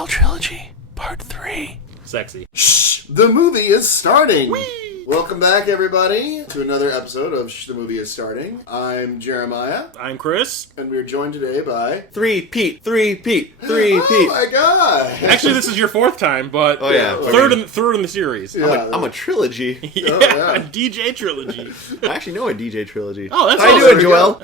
Intel Trilogy, Part 3. Sexy. Shh! The movie is starting! Whee! Welcome back, everybody, to another episode of Shh, the Movie is Starting. I'm Jeremiah, I'm Chris. and we're joined today by... Three Pete. Oh my god! Actually, this is your fourth time, but Oh, yeah. third in the series. Yeah. I'm a trilogy. Yeah, yeah. a DJ trilogy. I actually know a DJ trilogy. Oh, that's How you awesome. doing, Joel?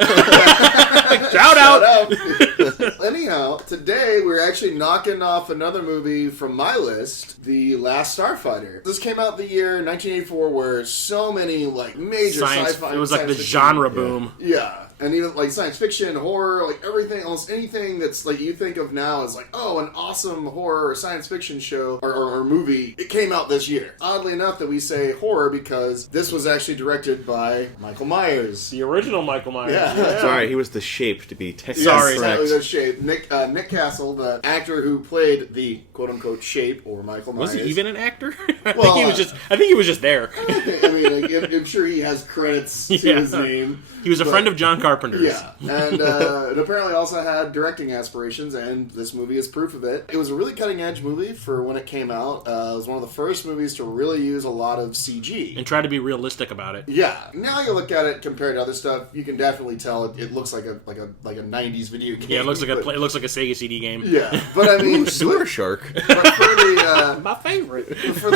Shout out. Anyhow, today we're actually knocking off another movie from my list, The Last Starfighter. This came out the year 1984, where so many major sci-fi. It was like the science fiction- genre boom. Yeah. And even science fiction, horror, everything, almost anything that's you think of now as an awesome horror or science fiction show or movie, it came out this year. Oddly enough that we say horror because this was actually directed by Michael Myers. The original Michael Myers. Yeah. Sorry, he was the Shape to be technically Sorry. correct. Exactly, the Shape. Nick Castle, the actor who played the quote-unquote Shape or Michael Myers. Was he even an actor? I Well, think he was just there. I mean, I'm sure he has credits to his name. He was a friend of John Carpenter's. Yeah, and it apparently also had directing aspirations, and this movie is proof of it. It was a really cutting-edge movie for when it came out. It was one of the first movies to really use a lot of CG. And try to be realistic about it. Yeah, now you look at it compared to other stuff, you can definitely tell it looks like a 90s video game. Yeah, it looks like a Sega CD game. Yeah, but I mean, Sewer Shark. but for the My favorite. for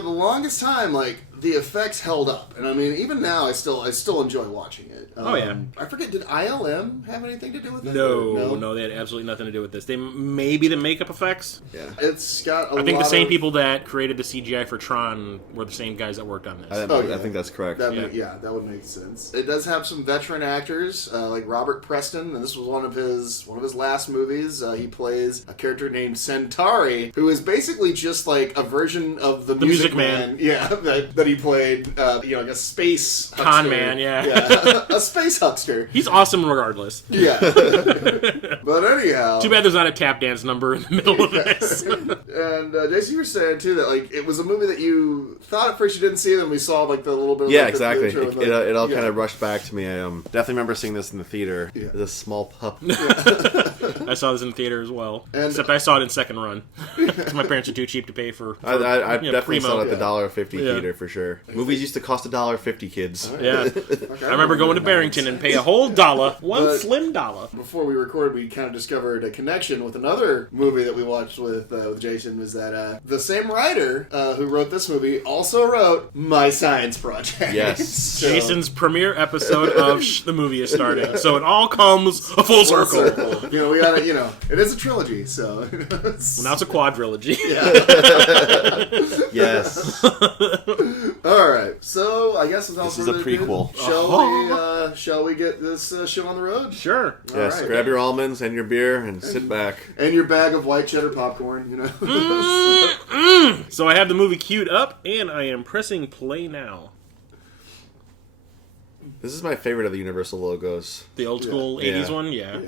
the longest time, the effects held up, and I mean, even now, I still enjoy watching it. Oh, yeah. I forget, did ILM have anything to do with it? No, they had absolutely nothing to do with this. They maybe the makeup effects. Yeah. It's got I think the same people that created the CGI for Tron were the same guys that worked on this. I think that's correct. That would make sense. It does have some veteran actors, like Robert Preston, and this was one of his last movies. He plays a character named Centauri, who is basically just like a version of the Music Man. Yeah, that he played, like a space huckster. Con man, yeah. A space huckster. He's awesome regardless. Yeah. But anyhow. Too bad there's not a tap dance number in the middle of this. And Jason, you were saying too that it was a movie that you thought at first you didn't see, then we saw the little bit of Yeah, the exactly. intro It all kind of rushed back to me. I definitely remember seeing this in the theater as a small pup. I saw this in the theater as well. Except I saw it in second run. Because my parents are too cheap to pay for I definitely primo. saw it at the $1.50 Yeah. theater for sure. Movies used to cost $1.50, kids. Right. Yeah. Okay, I remember going to Barrington and pay a whole dollar. One slim dollar. Before we recorded, we kind of discovered a connection with another movie that we watched with Jason. Was that the same writer who wrote this movie also wrote My Science Project? Yes. So- Jason's premiere episode of Shh, the Movie is starting. So it all comes a full circle. We gotta, it is a trilogy, so. Well, now it's a quadrilogy. Yes. All right, so I guess without This is a further ado, prequel. shall we get this show on the road? Sure. Yes, All right. grab your almonds and your beer and sit back. And your bag of white cheddar popcorn, So I have the movie queued up, and I am pressing play now. This is my favorite of the Universal logos. The old school Yeah. 80s one, yeah.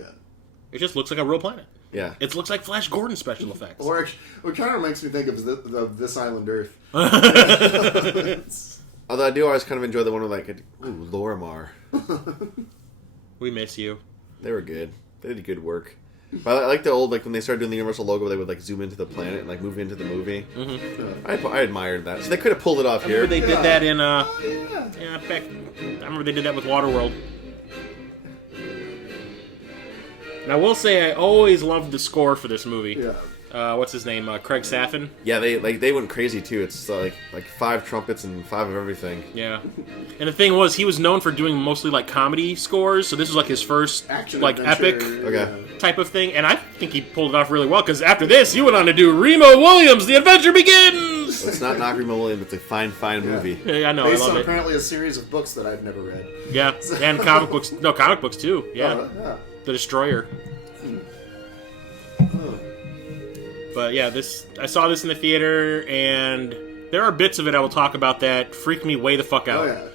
It just looks like a real planet. Yeah. It looks like Flash Gordon special effects. Or actually, what kind of makes me think of This Island Earth. Although I do always kind of enjoy the one with Lorimar. We miss you. They were good. They did good work. But I like the old, when they started doing the Universal logo, they would zoom into the planet and move into the movie. Mm-hmm. I admired that. So they could have pulled it off here. They did that in back. I remember they did that with Waterworld. And I will say I always loved the score for this movie. Yeah. What's his name? Craig Saffin. Yeah, they went crazy too. It's like 5 trumpets and 5 of everything. Yeah. And the thing was, he was known for doing mostly comedy scores, so this was his first Action epic Okay. type of thing, and I think he pulled it off really well, because after this, he went on to do Remo Williams, The Adventure Begins! It's not Remo Williams, it's a fine movie. Yeah, I know, Based I love on it. apparently a series of books that I've never read. Yeah, and comic books. No, comic books too, yeah. Yeah. The Destroyer. But yeah, I saw this in the theater, and there are bits of it I will talk about that freak me way the fuck out. Oh,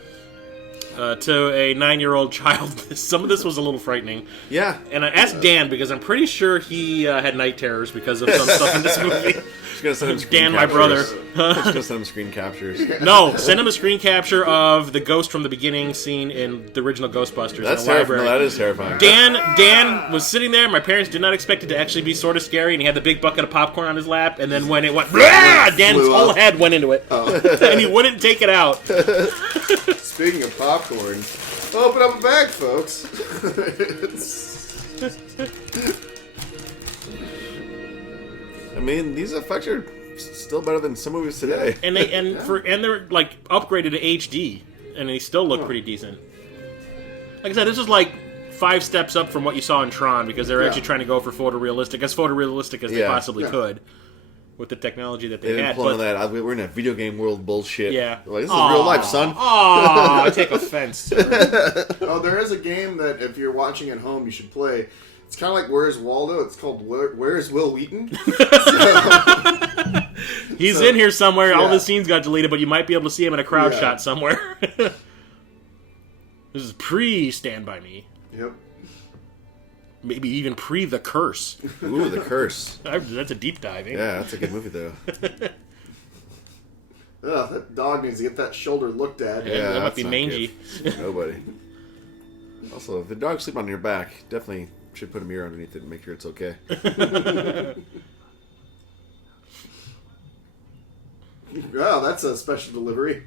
yeah. to a 9-year-old child. Some of this was a little frightening. Yeah. And I asked Dan because I'm pretty sure he had night terrors because of some stuff in this movie. Just gonna send him screen Dan, captures. my brother. Just gonna send him screen captures. No, send him a screen capture of the ghost from the beginning scene in the original Ghostbusters That's in the library. terrifying. No, that is terrifying. Dan was sitting there. My parents did not expect it to actually be sort of scary, and he had the big bucket of popcorn on his lap. And then when it went, blah, Dan's whole head went into it, and he wouldn't take it out. Speaking of popcorn, open up a bag, folks. I mean, these effects are still better than some movies today. And they're like upgraded to HD, and they still look pretty decent. Like I said, this is like 5 steps up from what you saw in Tron because they're actually treating to go for photorealistic as they possibly could with the technology that they didn't had. pull into that. We're in a video game world bullshit. Yeah. Like, this is real life, son. Oh, I take offense to it. Oh, there is a game that if you're watching at home, you should play. It's kind of like Where's Waldo? It's called Where's Will Wheaton? He's in here somewhere. All the scenes got deleted, but you might be able to see him in a crowd shot somewhere. This is pre-Stand By Me. Yep. Maybe even pre-The Curse. Ooh, The Curse. That's a deep dive, ain't it? Yeah, that's a good movie, though. Ugh, that dog needs to get that shoulder looked at. Yeah, that might be not mangy. good. Nobody. Also, if the dog sleep on your back, definitely should put a mirror underneath it and make sure it's okay. Oh, that's a special delivery.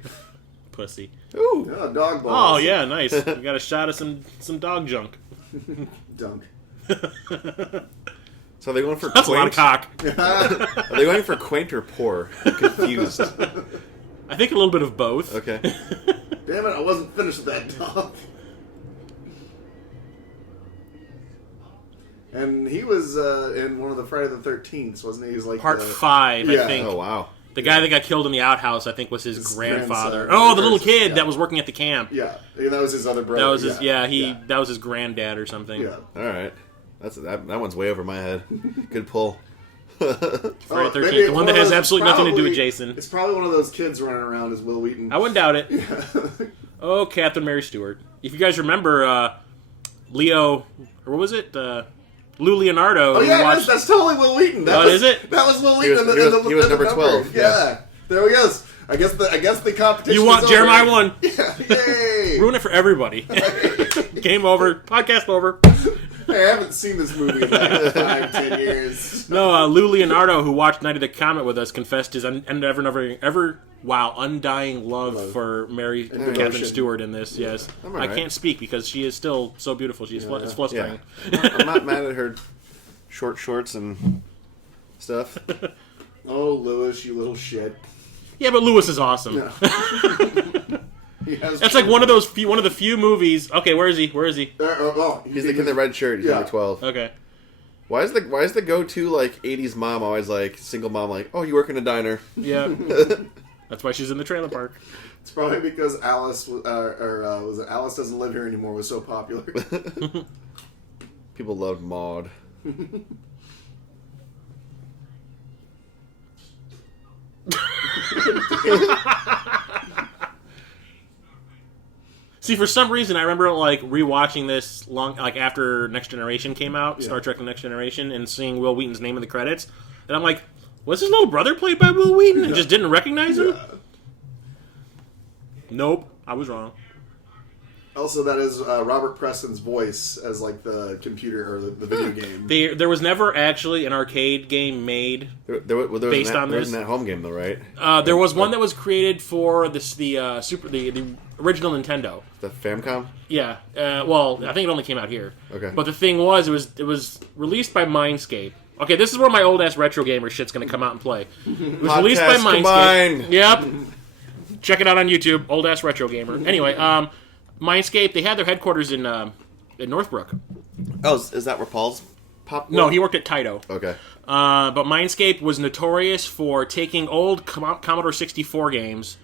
Pussy. Ooh. Oh, dog balls. Oh, yeah, nice. We got a shot of some dog junk. Dunk. So are they going for That's quaint? a lot of cock. Are they going for quaint or poor? I'm confused. I think a little bit of both. Okay. Damn it, I wasn't finished with that dog. And he was in one of the Friday the 13th, wasn't he? He was like Part 5, I think. Oh, wow. The guy that got killed in the outhouse, I think, was his grandfather. grandson. Oh, the little kid that was working at the camp. Yeah, that was his other brother. That was his. That was his granddad or something. Yeah. All right. That one's way over my head. Good pull. Friday the 13th, the one that has absolutely nothing to do with Jason. It's probably one of those kids running around as Will Wheaton. I wouldn't doubt it. Oh, Catherine Mary Stewart. If you guys remember, Leo, or what was it? Lou Leonardo. Oh yeah, that's totally Will Wheaton. Is it? That was Will Wheaton. He was number 12. Yeah. There he goes. I guess the competition. You want is Jeremiah over. won. Yeah. Yay! Ruin it for everybody. Game over. Podcast over. Hey, I haven't seen this movie in like 5-10 years. No, Lou Leonardo, who watched Night of the Comet with us, confessed his undying love for Mary Catherine Stewart in this. Yes, I can't speak because she is still so beautiful. She's it's flustering. Yeah. I'm not mad at her short shorts and stuff. Oh, Lewis, you little shit. Yeah, but Lewis is awesome. Yeah. That's like one of the few movies. Okay, where is he? He's the kid in the red shirt. He's number 12. Okay. Why is the go-to like 80s mom always like single mom like, oh, you work in a diner? Yeah. That's why she's in the trailer park. It's probably because Alice was it Alice Doesn't Live Here Anymore was so popular. People loved Maude. See, for some reason, I remember like rewatching this after Next Generation came out, Star Trek: The Next Generation, and seeing Will Wheaton's name in the credits, and I'm like, was his little brother played by Will Wheaton? And just didn't recognize him. Nope, I was wrong. Also, that is Robert Preston's voice as like the computer or the video game. There was never actually an arcade game made based on this. There wasn't that home game though, right? There was one that was created for the original Nintendo. The Famicom? Yeah. Well, I think it only came out here. Okay. But the thing was, it was released by Mindscape. Okay, this is where my old ass retro gamer shit's going to come out and play. It was released by Mindscape. Combined. Yep. Check it out on YouTube. Old ass retro gamer. Anyway, Mindscape. They had their headquarters in Northbrook. Oh, is that where Paul's pop? No, he worked at Taito. Okay. But Mindscape was notorious for taking old Commodore 64 games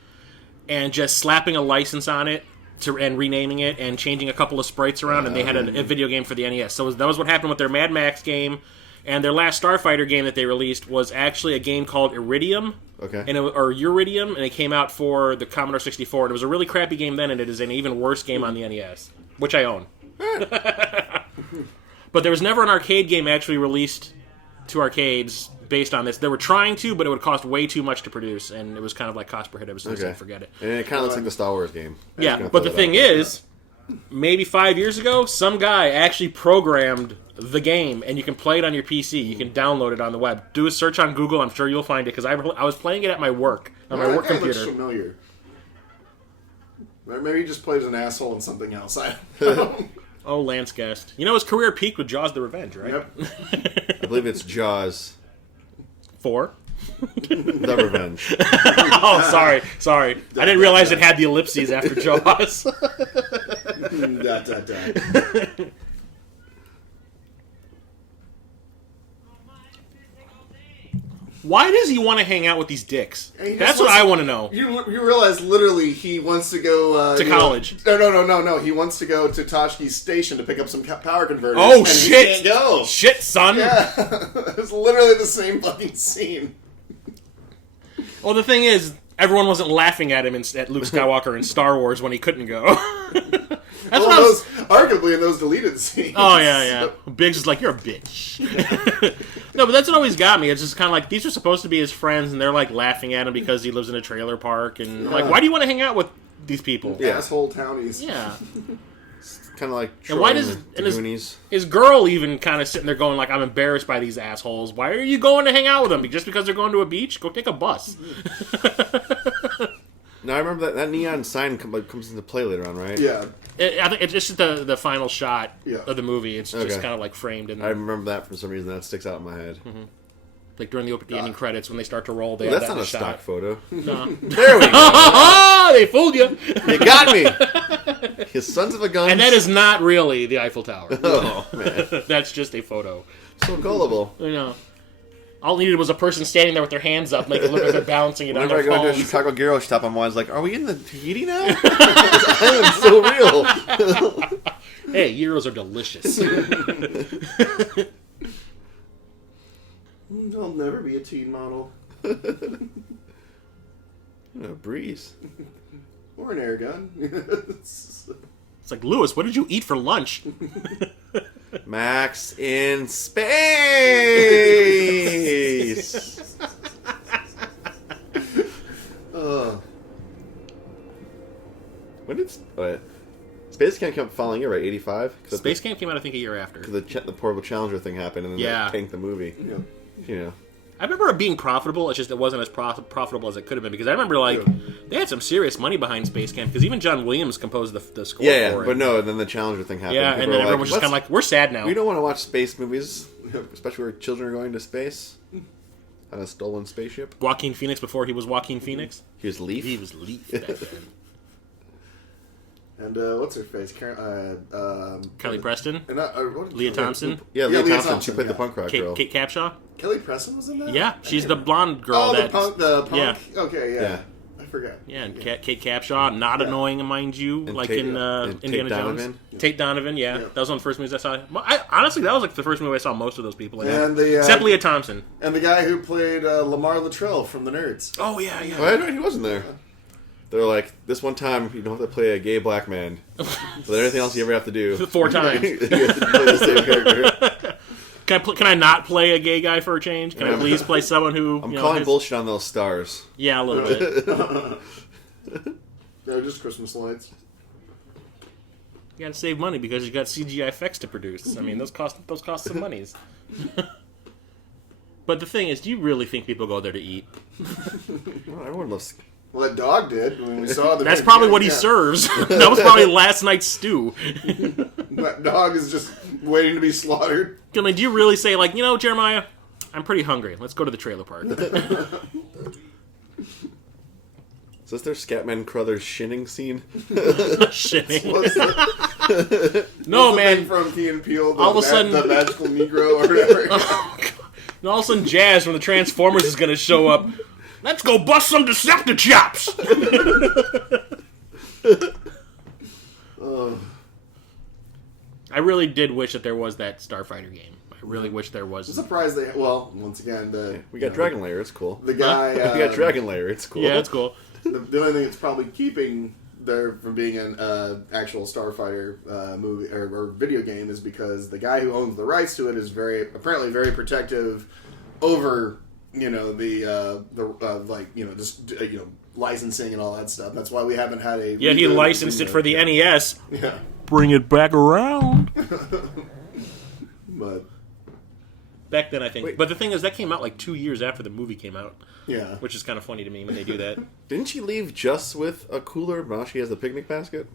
and just slapping a license on it and renaming it and changing a couple of sprites around, and they had a video game for the NES. So that was what happened with their Mad Max game And their last Starfighter game that they released was actually a game called Iridium. Okay. Or Uridium, and it came out for the Commodore 64. And it was a really crappy game then, and it is an even worse game on the NES, which I own. But there was never an arcade game actually released to arcades based on this. They were trying to, but it would cost way too much to produce, and it was kind of like cost prohibitive, so they said forget it. And it kind of looks like the Star Wars game. Yeah, but the thing is, maybe 5 years ago, some guy actually programmed the game, and you can play it on your PC. You can download it on the web. Do a search on Google. I'm sure you'll find it, because I was playing it at my work, on my work computer. Looks familiar. Maybe he just plays an asshole in something else. Oh, Lance Guest. You know, his career peaked with Jaws the Revenge, right? Yep. I believe it's Jaws 4. the Revenge. Oh, sorry. I didn't realize it had the ellipses after Jaws. Why does he want to hang out with these dicks? That's what I want to know. You realize literally he wants to go to college. No. He wants to go to Toshki's station to pick up some power converters. Oh, and shit! He can't go. Shit, son. Yeah, it's literally the same fucking scene. Well, the thing is, everyone wasn't laughing at him at Luke Skywalker in Star Wars when he couldn't go. Arguably in those deleted scenes. Oh, yeah. Biggs is like, you're a bitch. No, but that's what always got me. It's just kind of like, these are supposed to be his friends, and they're like laughing at him because he lives in a trailer park. And I'm like, why do you want to hang out with these people? Yeah. Asshole townies. Yeah. Kind of like and why does his girl even kind of sitting there going like, I'm embarrassed by these assholes. Why are you going to hang out with them? Just because they're going to a beach? Go take a bus. No, I remember that neon sign comes into play later on, right? Yeah. I think it's just the final shot of the movie. It's just kind of like framed in. I remember that for some reason. That sticks out in my head. Mm-hmm. Like during the ending credits when they start to roll, they that's have that not a shot. stock photo. No. There we go. They fooled you. You got me. You sons of a gun. And that is not really the Eiffel Tower. Oh man, that's just a photo. So gullible. I know. All needed was a person standing there with their hands up, make it look like they're balancing it on their Whenever I go phones. into a Chicago Gyro shop, I'm always like, "Are we in the Tahiti now?" This island's so real. Hey, gyros are delicious. I'll never be a teen model. A breeze. Or an air gun. It's like, Lewis, what did you eat for lunch? Max in space. When did Space Camp come following year, right? 85. Space Camp came out, I think, a year after. Because the Portable Challenger thing happened, and then they tanked the movie. Yeah. You know. I remember it being profitable. It's just it wasn't as profitable as it could have been, because I remember they had some serious money behind Space Camp, because even John Williams composed the score for it. But no, then the Challenger thing happened. Yeah, and then everyone was just kind of like, we're sad now. We don't want to watch space movies, especially where children are going to space on a stolen spaceship. Joaquin Phoenix before he was Joaquin Phoenix? He was Leaf? He was Leaf back then. And what's her face? Kelly Preston? Leah Thompson? Yeah, Leah Thompson. She played the punk rock girl. Kate Capshaw? Kelly Preston was in that? Yeah, she's the blonde girl. Oh, the punk? Yeah. Okay, yeah. I forgot. Yeah, and Kate Capshaw, not annoying, mind you, and like Tate, in Indiana Jones. Donovan. Tate Donovan, yeah. That was one of the first movies I saw. Honestly, that was like the first movie I saw most of those people in. And except Leah Thompson. And the guy who played Lamar Luttrell from The Nerds. Oh, yeah. Oh, I know he wasn't there. They're like, this one time you don't have to play a gay black man. So anything else you ever have to do. 4 times. You have to play the same character. Can I not play a gay guy for a change? Can I please play someone who... I'm calling bullshit on those stars. Yeah, a little bit. They're just Christmas lights. You gotta save money because you got CGI effects to produce. I mean, those cost some monies. But the thing is, do you really think people go there to eat? Well, everyone loves... Well, that dog did when we saw the. That's probably what he serves. That was probably last night's stew. That dog is just waiting to be slaughtered. Do you really say, like, Jeremiah, I'm pretty hungry. Let's go to the trailer park. Is this their Scatman Crothers shinning scene? Shinning. No, man. From Key and Peele, all of a sudden, the magical Negro or whatever. And all of a sudden, Jazz from the Transformers is going to show up. Let's go bust some Deceptichops! I really did wish that there was that Starfighter game. I really wish there was. I'm surprised they. Well, once again, we got Dragon Lair. It's cool. The guy. We got Dragon Lair. It's cool. Yeah, it's cool. The only thing that's probably keeping there from being an actual Starfighter movie or video game is because the guy who owns the rights to it is apparently very protective over licensing and all that stuff. That's why we haven't had a. Yeah, he licensed it for the NES. Yeah. Bring it back around. But back then, I think. Wait. But the thing is, that came out like 2 years after the movie came out. yeah, Which is kind of funny to me when they do that. Didn't she leave just with a cooler? Now she has the picnic basket.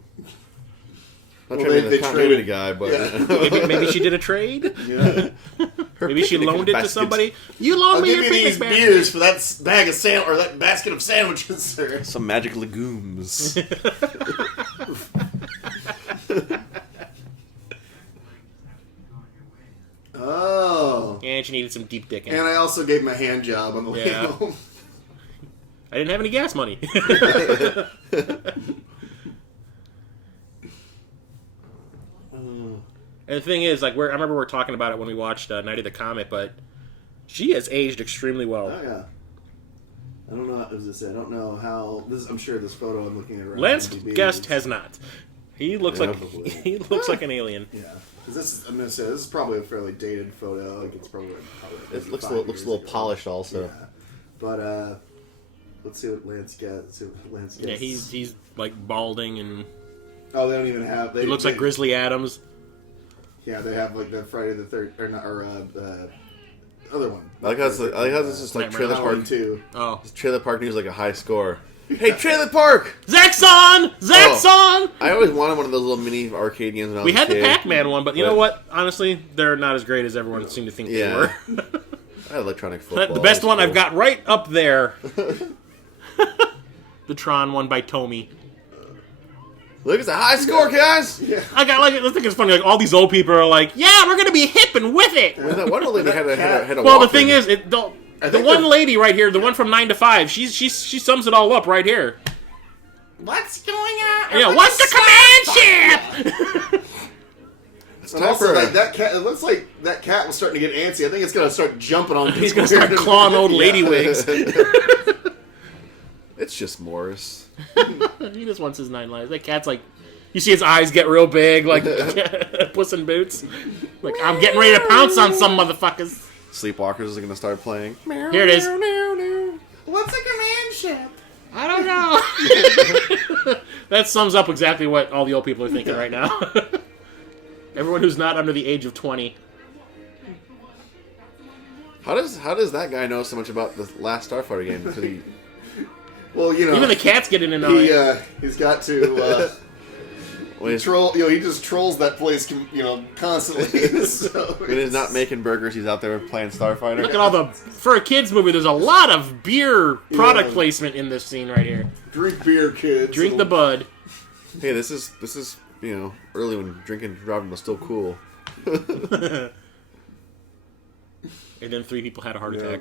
Not Well, trying to be they the continuity traded- guy, but Yeah. Maybe she did a trade. yeah. Maybe she picnic loaned it to basket. somebody. You loaned I'll me give your you picnic these basket. beers for that bag of or that basket of sandwiches, sir. some magic legumes. Oh. And she needed some deep dick in And it. I also gave him a hand job on the way Yeah. home. I didn't have any gas money. And the thing is, like, I remember we were talking about it when we watched Night of the Comet, but she has aged extremely well. Oh yeah. I don't know. What was this? I don't know how. I'm sure this photo I'm looking at. Around Lance IMDb Guest is- has not. He looks Yeah, like probably. he looks like an alien. Yeah. 'Cause I'm gonna say this is probably a fairly dated photo. Like it's probably It looks a 5 little, years polished ago. also. Yeah. But let's see what Lance gets. Yeah, he's like balding and Oh, they don't even have. he looks like Grizzly Adams. Yeah, they have like the Friday the Third other one. I like how this is like Nightmare Trailer Halloween Park. 2. Oh, Trailer Park News like a high score. Hey, Trailer Park! Zaxxon! Zaxxon! I always wanted one of those little mini arcade games when I was We a had the kid. Pac-Man one, but you But- know what? Honestly, they're not as great as everyone seemed to think they Yeah. were. I had electronic football. The best That was one I've cool. got right up there. The Tron one by Tomy. Look, it's a high score, guys! I got like I think it's funny. Like all these old people are like, "Yeah, we're gonna be hip and with it." Well, that one old lady had a Well, the walker. thing is, the think one the- lady right here, the one from 9 to 5, she sums it all up right here. What's going on? Yeah, what's the command ship? It's And time also, for like, that cat. It looks like that cat was starting to get antsy. I think it's gonna start jumping on. He's people gonna start here. clawing old lady Yeah. wigs. It's just Morris. He just wants his 9 lives. That cat's like, you see his eyes get real big, like Puss in Boots. Like I'm getting ready to pounce on some motherfuckers. Sleepwalkers is going to start playing. Here it is. What's a command ship? I don't know. That sums up exactly what all the old people are thinking right now. Everyone who's not under the age of 20. How does that guy know so much about the Last Starfighter game? 'Cause he- Well, you know, Even the cat's getting to know it. he's got to when he's, troll. You know, he just trolls that place, constantly. So when he's not making burgers, he's out there playing Starfighter. Look at all the... For a kid's movie, there's a lot of beer product Yeah. placement in this scene right here. drink beer, kids. Drink the bud. Hey, this is early when drinking and driving was still cool. And then 3 people had a heart attack.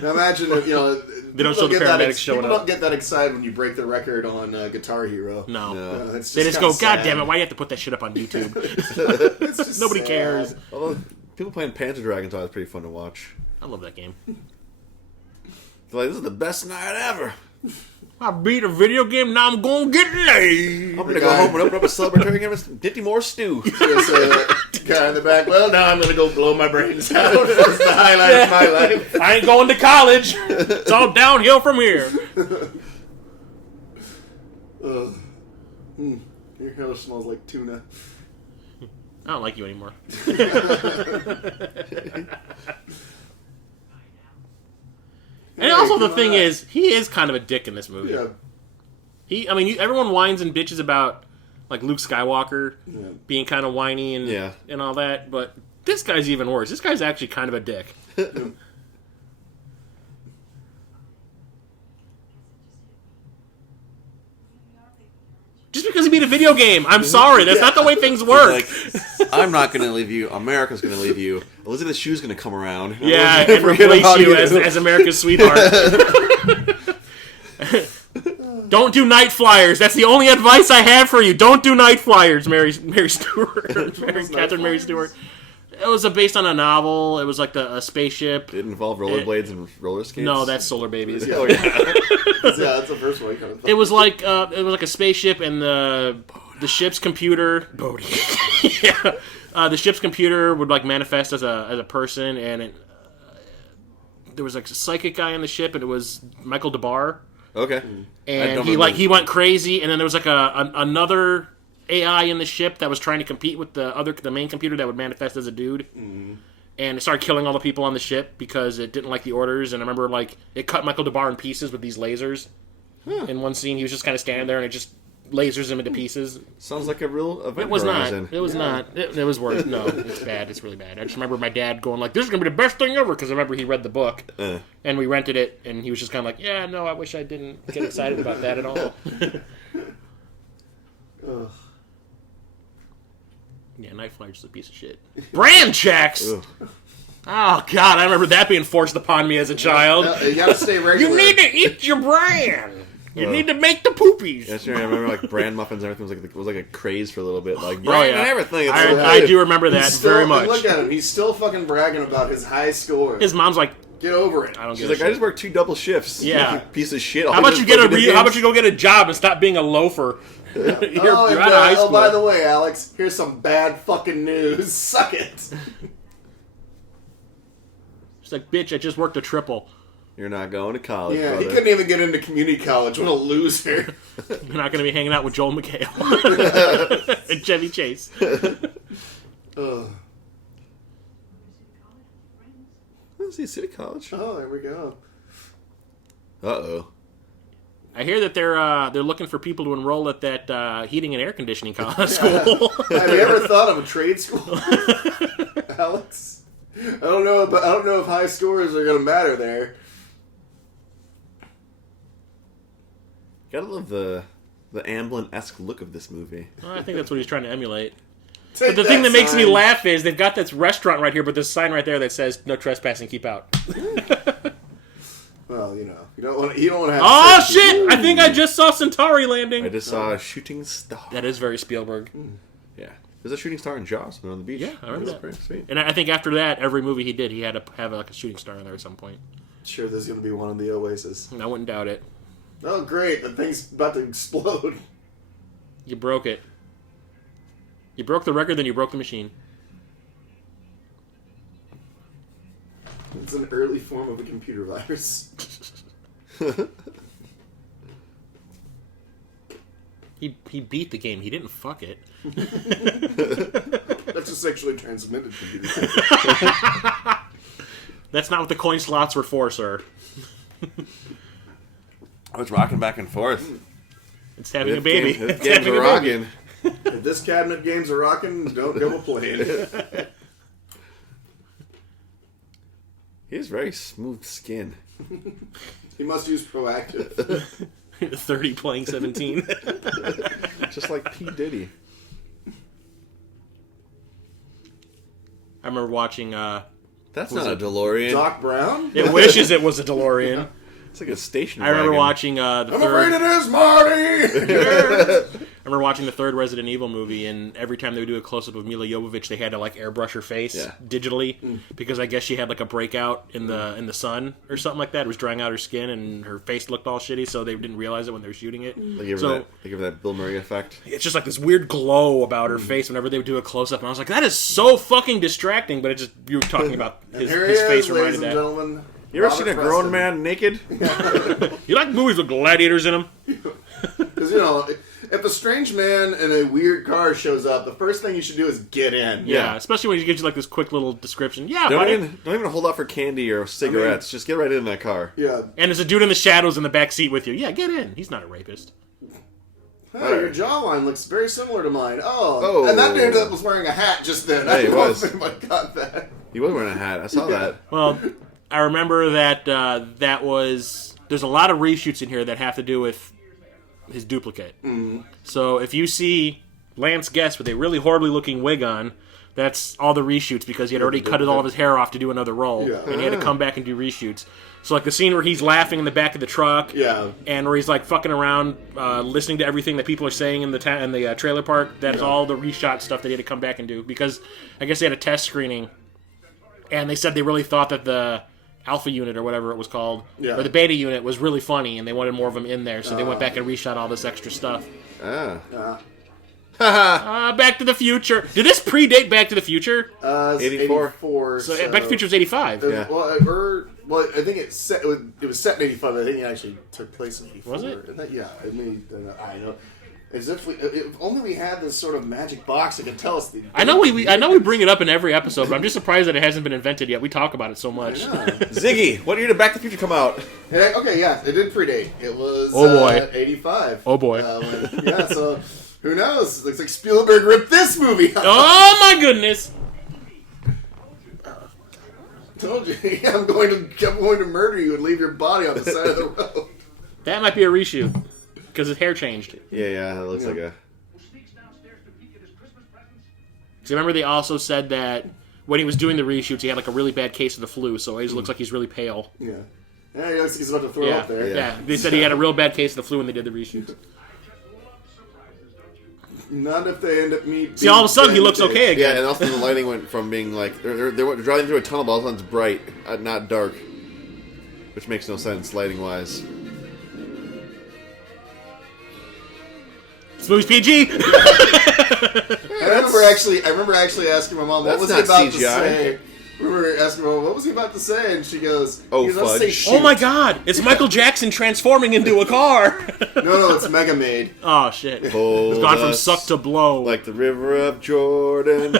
Now imagine, They don't show the paramedics showing people up. don't get that excited when you break the record on Guitar Hero. No. No. It's They just kinda go, God sad. damn it, why do you have to put that shit up on YouTube? It's just Nobody sad. cares. Although people playing Panzer Dragons was pretty fun to watch. I love that game. They're like, this is the best night ever. I beat a video game, now I'm gonna get laid. I'm gonna go home and open up a celebratory game and Ditty more stew. There's a guy in the back. Well, now I'm gonna go blow my brains out. That's the highlight of my life. I ain't going to college. It's all downhill from here. Your hair smells like tuna. I don't like you anymore. And also the thing is, he is kind of a dick in this movie. Yeah. Everyone whines and bitches about like Luke Skywalker Yeah. being kind of whiny and all that, but this guy's even worse. This guy's actually kind of a dick. Just because he beat a video game, I'm sorry. That's not the way things work. Like, I'm not gonna leave you. America's gonna leave you. Elizabeth Shue's gonna come around. Yeah, Forget and replace about you as America's sweetheart. Don't do night flyers. That's the only advice I have for you. Don't do night flyers, Mary Stewart. Catherine Mary Stewart. It was based on a novel. It was like a spaceship. Did it involve rollerblades and roller skates? No, that's Solar Babies. Yeah, that's the first one. It was like a spaceship, and the ship's computer. Bodhi. Yeah. The ship's computer would like manifest as a person, and there was like a psychic guy on the ship, and it was Michael DeBar. Okay. And he went crazy, and then there was like another AI in the ship that was trying to compete with the main computer that would manifest as a dude. Mm-hmm. And it started killing all the people on the ship because it didn't like the orders. And I remember like it cut Michael DeBar in pieces with these lasers. In one scene, he was just kind of standing there, and it just lasers him into pieces. Sounds like a real event. It was horizon. not. It was not. It was worse. No, it's bad. It's really bad. I just remember my dad going like, "This is gonna be the best thing ever," because I remember he read the book, and we rented it, and he was just kind of like, "Yeah, no, I wish I didn't get excited about that at all." Yeah, Night Flyer's just a piece of shit. Brand checks. Oh God, I remember that being forced upon me as a child. You gotta stay regular. You need to eat your brand. You need to make the poopies. Yes, I remember like brand muffins and everything was like a craze for a little bit. Like brand and everything. It's I do remember that very much. Look at him. He's still fucking bragging about his high score. His mom's like, get over it. I don't She's give like, I just worked 2 double shifts. Yeah. You piece of shit. How about you go get a job and stop being a loafer? You're out of high school. Oh, by the way, Alex, here's some bad fucking news. Suck it. She's like, bitch, I just worked a triple. You're not going to college. Yeah, brother. he couldn't even get into community college. What a loser. You're not going to be hanging out with Joel McHale and Chevy Chase. Let's see, City College. Oh, there we go. Uh-oh. I hear that they're looking for people to enroll at that heating and air conditioning school. Have you ever thought of a trade school, Alex? I don't know if high scores are going to matter there. Gotta love the Amblin-esque look of this movie. Well, I think that's what he's trying to emulate. Take But the thing that makes me sign. laugh is they've got this restaurant right here, but there's a sign right there that says "No trespassing, keep out." Well, you don't want to have. Oh shit! I think I just saw Centauri landing. I just saw a shooting star. That is very Spielberg. Yeah. There's a shooting star in Jaws on the beach. Yeah, I remember That's that. pretty sweet. And I think after that, every movie he did, he had to have like a shooting star in there at some point. Sure, there's going to be one in the Oasis. I wouldn't doubt it. Oh, great! The thing's about to explode. You broke it. You broke the record, then you broke the machine. It's an early form of a computer virus. He beat the game. He didn't fuck it. That's a sexually transmitted computer. That's not what the coin slots were for, sir. I was rocking back and forth. It's having a baby. This It's game's having a rocking. If this cabinet games are rocking, don't go playing. He has very smooth skin. He must use Proactive. 30 playing 17. Just like P. Diddy. I remember watching. That's not a DeLorean. Doc Brown? It wishes it was a DeLorean. It's like a station I remember wagon. watching the I'm third. afraid it is, Marty! I remember watching the third Resident Evil movie, and every time they would do a close up of Mila Jovovich, they had to like airbrush her face digitally because I guess she had like a breakout in the sun or something like that. It was drying out her skin, and her face looked all shitty, so they didn't realize it when they were shooting it. They give her that Bill Murray effect. It's just like this weird glow about her face whenever they would do a close up, and I was like, that is so fucking distracting. But it just you were talking about his face ladies reminded and that. gentlemen. You ever Robert seen a grown Preston. man naked? You like movies with gladiators in them? Because, if a strange man in a weird car shows up, the first thing you should do is get in. Yeah, especially when he gives you like this quick little description. Yeah, Don't buddy. even hold out for candy or cigarettes. Just get right in that car. Yeah. And there's a dude in the shadows in the back seat with you. Yeah, get in. He's not a rapist. Hey, your jawline looks very similar to mine. Oh. And that dude that was wearing a hat just then. Yeah, he I don't know was. if anybody got that. He was wearing a hat. I saw that. Well, I remember that there's a lot of reshoots in here that have to do with his duplicate. Mm-hmm. So if you see Lance Guest with a really horribly looking wig on, That's all the reshoots because he had already cut all of his hair off to do another role, and he had to come back and do reshoots. So like the scene where he's laughing in the back of the truck, and where he's like fucking around, listening to everything that people are saying in the trailer park. That's all the reshot stuff that he had to come back and do because I guess they had a test screening, and they said they really thought that the Alpha unit or whatever it was called, or the Beta unit was really funny, and they wanted more of them in there, so they went back and reshot all this extra stuff. Back to the Future. Did this predate Back to the Future? 84. So Back to the Future was 85. Well, I think it was set in 85. I think it actually took place in 84. Was it? Yeah. I mean, I know. As if only we had this sort of magic box that could tell us. I know we bring it up in every episode, but I'm just surprised that it hasn't been invented yet. We talk about it so much. Ziggy, what year did Back to the Future come out? It did predate. It was 85. Oh boy. So who knows? Looks like Spielberg ripped this movie off. Oh my goodness! Told you, I'm going to murder you and leave your body on the side of the road. That might be a reshoot because his hair changed. Yeah, it looks like a. So remember, they also said that when he was doing the reshoots, he had like a really bad case of the flu, so he looks like he's really pale. Yeah, he looks like he's about to throw up there. Yeah, they said he had a real bad case of the flu when they did the reshoots. Not if they end up meeting. See, all of a sudden he looks okay again. Yeah, and also the lighting went from being like they're driving through a tunnel, but all of a sudden it's bright, not dark, which makes no sense lighting wise. This movie's PG. I remember actually asking my mom what was he about CGI. to say. We were asking her, what was he about to say? And she goes, "Oh, fudge. Oh my god, it's Michael Jackson transforming into a car." No, it's Mega Maid. Oh shit. It's Hold gone from suck to blow. Like the river of Jordan. do.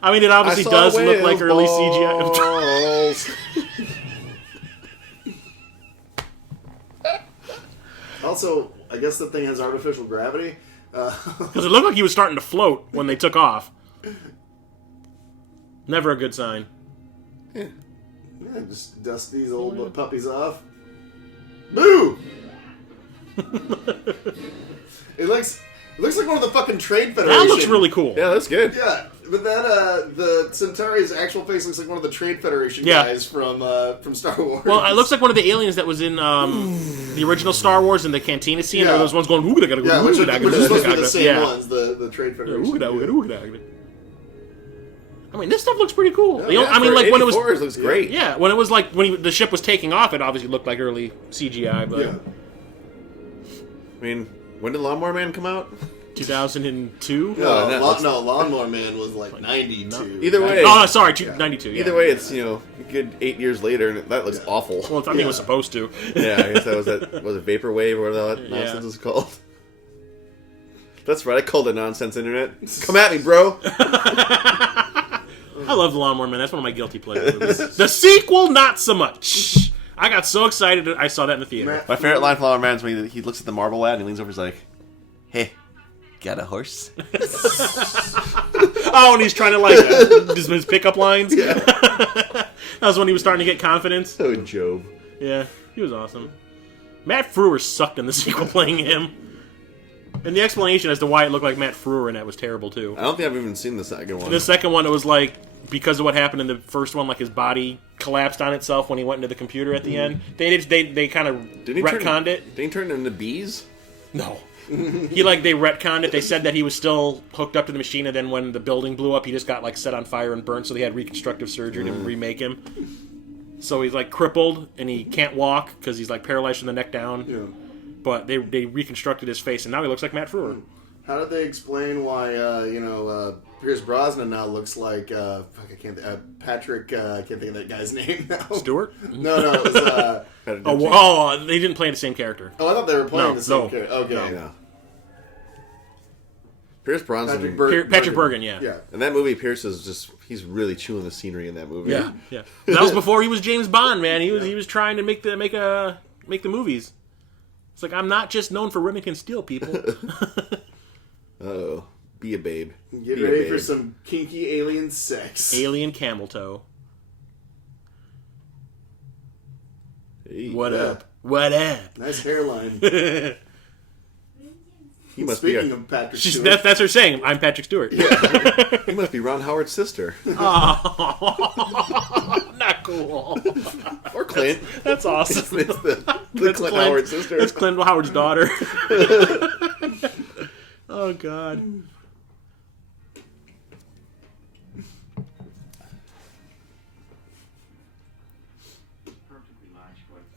I mean, it obviously does look like early CGI. Also, I guess the thing has artificial gravity. Because it looked like he was starting to float when they took off. Never a good sign. Yeah, just dust these old puppies off. Boo! It looks like one of the fucking Trade Federation. That looks really cool. Yeah, that's good. Yeah, but the Centauri's actual face looks like one of the Trade Federation guys from Star Wars. Well, it looks like one of the aliens that was in the original Star Wars in the cantina scene. Yeah. Or those ones going, which is supposed to be the same ones, the Trade Federation. I mean, this stuff looks pretty cool. Yeah, I mean, like when it was, looks great. Yeah, when it was like the ship was taking off, it obviously looked like early CGI. But I mean, when did Lawnmower Man come out? 2002. No, Lawnmower Man was like 92. No. Either way. Oh, sorry, 92. Yeah. Either way, it's a good 8 years later, and that looks awful. Well, I think it was supposed to. Yeah, I guess was it Vaporwave or whatever that nonsense was called. That's right, I called it nonsense internet. Come at me, bro. I love The Lawnmower Man. That's one of my guilty pleasure movies. The sequel, not so much. I got so excited I saw that in the theater. My favorite line from Lawnmower Man is when he looks at the marble ad and he leans over and he's like, "Hey, got a horse?" Oh, and he's trying to just his pickup lines. Yeah. That was when he was starting to get confidence. Oh, Job. Yeah, he was awesome. Matt Frewer sucked in the sequel playing him. And the explanation as to why it looked like Matt Frewer in that was terrible, too. I don't think I've even seen the second one. The second one, it was like, because of what happened in the first one, like his body collapsed on itself when he went into the computer at the end. They kind of retconned it. Did he turn into bees? No. They retconned it. They said that he was still hooked up to the machine, and then when the building blew up, he just got, set on fire and burnt, so they had reconstructive surgery to remake him. So he's, crippled, and he can't walk, because he's, paralyzed from the neck down. Yeah. But they reconstructed his face, and now he looks like Matt Frewer. How did they explain why, Pierce Brosnan now looks like, Patrick, I can't think of that guy's name now. Stewart? No, it was, they didn't play the same character. Oh, I thought they were playing the same character. Okay. No. Pierce Brosnan. Patrick Bergen, yeah. In that movie, Pierce is he's really chewing the scenery in that movie. Yeah. That was before he was James Bond, man. He was trying to make the movies. It's like, I'm not just known for Remington Steel, people. Oh, be a babe. Get ready for some kinky alien sex. Alien camel toe. Hey, What up? What up? Nice hairline. He must be Speaking of Patrick Stewart. That's her saying, I'm Patrick Stewart. he must be Ron Howard's sister. Oh, not cool. Or Clint. That's awesome. It's the Clint Howard's sister. That's Clint Howard's daughter. Oh, God.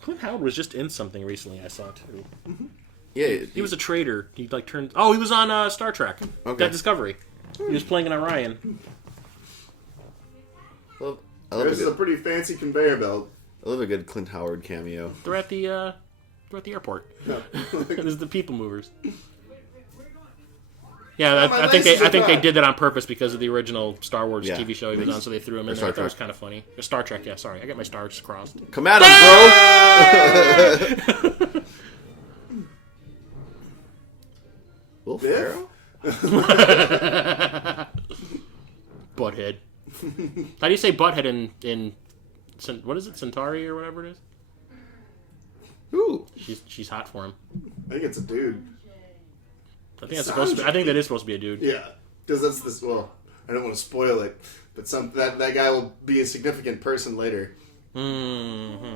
Clint Howard was just in something recently I saw, too. Yeah. He was a traitor. He turned... Oh, he was on Star Trek. Okay. That Discovery. He was playing an Orion. This is a pretty fancy conveyor belt. I love a good Clint Howard cameo. They're at the airport. Yeah. This is the People Movers. Yeah, I think they did that on purpose because of the original Star Wars TV show he was on, so they threw him in there. That was kind of funny. Or Star Trek, yeah. Sorry, I got my stars crossed. Come at him, bro! Will Ferrell? Butthead. How do you say butthead in what is it, Centauri or whatever it is? Ooh. She's hot for him. I think it's a dude. I think that is supposed to be a dude. Yeah, because that's this. Well, I don't want to spoil it, but that guy will be a significant person later. Mm-hmm.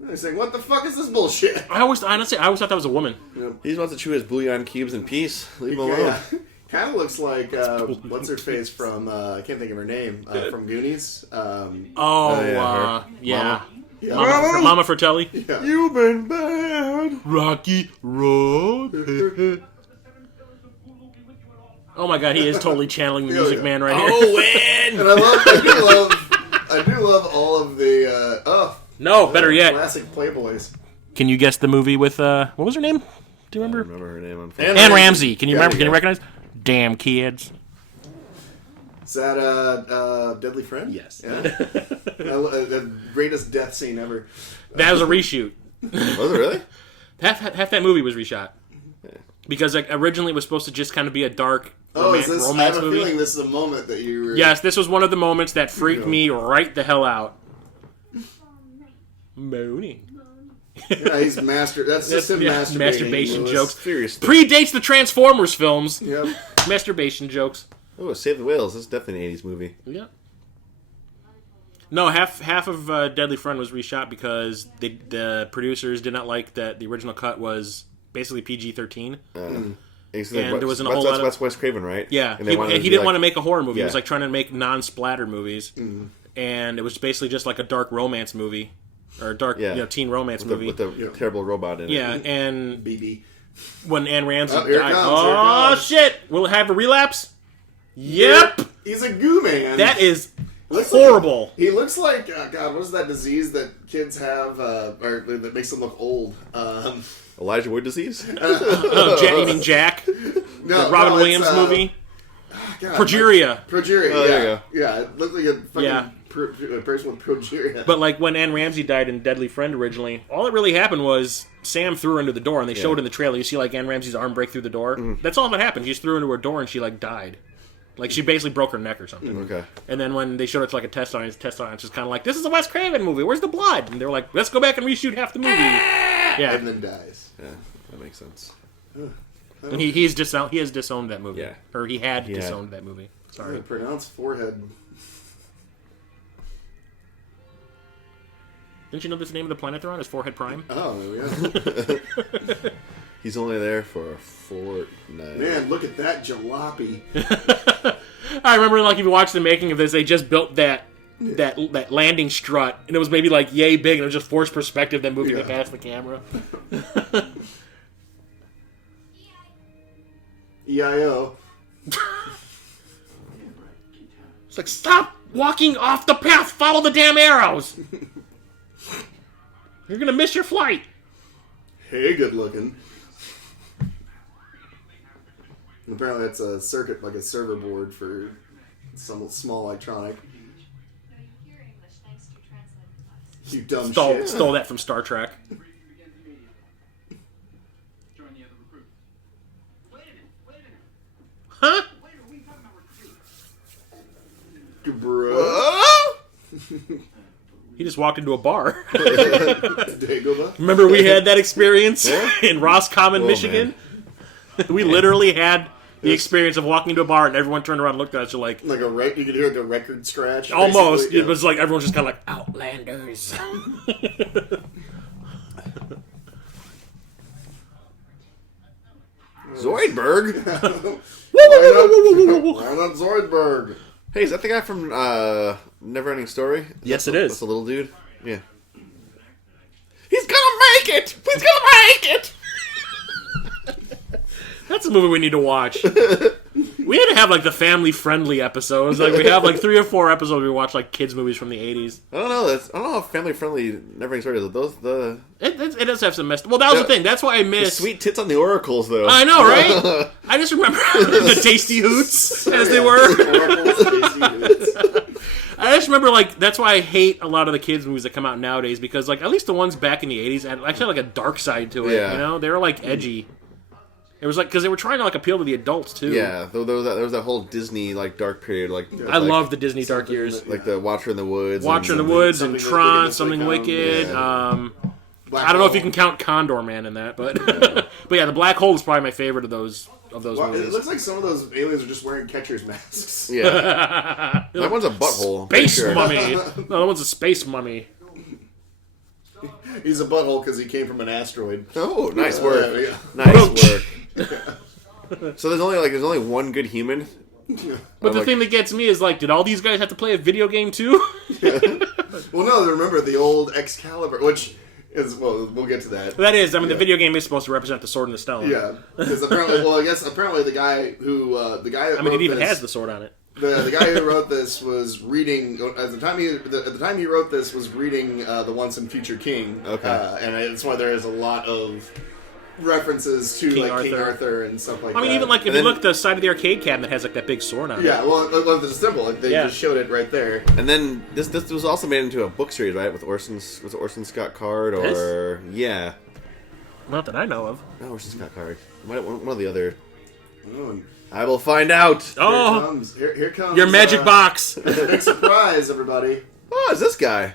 They're saying, "What the fuck is this bullshit?" I always thought that was a woman. Yeah. He just wants to chew his bouillon cubes in peace. Leave him alone. Kind of looks like what's her face from I can't think of her name from Goonies. Yeah. Yeah. Mama Fratelli. Yeah. You've been bad. Rocky Road. Oh my God, he is totally channeling the Music Man right here. Oh, man! And I do love all of the better yet. classic Playboys. Can you guess the movie with what was her name? Do you I remember? don't remember her name. Anne Ramsey. Can you remember? Yeah. Can you recognize? Damn kids. Is that Deadly Friend? Yes. Yeah. The greatest death scene ever. That was a reshoot. Was it really? Half that movie was reshot because originally it was supposed to just kind of be a dark romance I have a movie. feeling this is a moment that you were... Yes, this was one of the moments that freaked me right the hell out. Moaning. Yeah, he's master. That's just him masturbating. Masturbation jokes. Seriously. Predates the Transformers films. Yep. Masturbation jokes. Oh, Save the Whales. This is definitely an 80s movie. Yeah. No, half of Deadly Friend was reshot because the producers did not like that the original cut was basically PG-13. And there wasn't a whole lot of... That's Wes Craven, right? Yeah. And he didn't want to make a horror movie. Yeah. He was like trying to make non-splattered movies. Mm-hmm. And it was basically just like a dark romance movie. Or a dark teen romance movie. With the terrible robot in it. Yeah, and BB. when Anne Ramsey here it died... comes. Shit! Will it have a relapse? Yep! He's a goo man. That is horrible. He looks like God. What is that disease that kids have, or that makes them look old? Elijah Wood disease? You mean Jack? No, the Robin Williams movie? God, Progeria. Progeria. Oh, yeah, there you go. Yeah. It looked like a fucking a person with progeria. But like when Anne Ramsey died in Deadly Friend originally, all that really happened was Sam threw her into the door, and they showed in the trailer. You see like Anne Ramsey's arm break through the door. Mm-hmm. That's all that happened. She just threw her into her door, and she like died. Like she basically broke her neck or something. Okay. And then when they showed it to like a test audience just kind of like, this is a Wes Craven movie. Where's the blood? And they were like, let's go back and reshoot half the movie. Yeah. And then dies. Yeah, that makes sense. And he has disowned that movie. Yeah. Or he had disowned that movie. Sorry. Pronounce forehead. Didn't you know this is the name of the planet they're on? Is Forehead Prime? Oh, there we go. He's only there for a fortnight. Man, look at that jalopy. I remember, like, if you watch the making of this, they just built that landing strut, and it was maybe like yay big, and it was just forced perspective, then moving it past the camera. EIO. It's like, stop walking off the path, follow the damn arrows. You're gonna miss your flight. Hey, good looking. Apparently that's a circuit, like a server board for some small electronic. You dumb shit. Stole that from Star Trek. Huh? He just walked into a bar. Dagobah? Remember we had that experience in Roscommon, Michigan? We literally had the experience of walking into a bar and everyone turned around and looked at us like you could hear the record scratch. Almost. Yeah. It was like everyone's just kind of like, Outlanders. Zoidberg? Why not Zoidberg? Hey, is that the guy from Neverending Story? Yes, it is. That's the little dude? Yeah. He's gonna make it! He's gonna make it! That's a movie we need to watch. We had to have, like, the family-friendly episodes. Like, we have, like, 3 or 4 episodes where we watch, like, kids' movies from the 80s. I don't know how family-friendly Neverending Story is. It does have some messed... Well, that was the thing. That's why I missed... The sweet tits on the oracles, though. I know, right? I just remember the Tasty Hoots, as they were. I just remember, like, that's why I hate a lot of the kids' movies that come out nowadays, because, like, at least the ones back in the 80s actually had, like, a dark side to it, you know? They were, like, edgy. It was like, because they were trying to, like, appeal to the adults, too. Yeah, there was that whole Disney, like, dark period, like... I love the Disney dark years. Like the Watcher in the Woods. Watcher in the Woods and Tron, Something Wicked. Yeah. I don't know if you can count Condor Man in that, but... but yeah, the Black Hole is probably my favorite of those movies. It looks like some of those aliens are just wearing catcher's masks. Yeah. That one's a butthole. Space mummy. No, that one's a space mummy. He's a butthole because he came from an asteroid. Oh, nice work. Yeah. Nice work. So there's only one good human. But the thing that gets me is, like, did all these guys have to play a video game too? Well, no, remember the old Excalibur, which is, well, we'll get to that. That is, the video game is supposed to represent the sword and the stone. Yeah, because apparently the guy who it even has the sword on it. The guy who wrote this was reading at the time he wrote this was reading the Once and Future King. Okay, and it's why there is a lot of references to King Arthur and stuff like that. Even like if you look at the side of the arcade cabinet, has like that big sword on it. Yeah, well, the symbol they just showed it right there. And then this was also made into a book series, right? With Orson Scott Card or yeah, not that I know of. No, Orson Scott Card. One of the other. Oh. I will find out. Oh, here comes your magic box. Big surprise, everybody. Oh, it's this guy.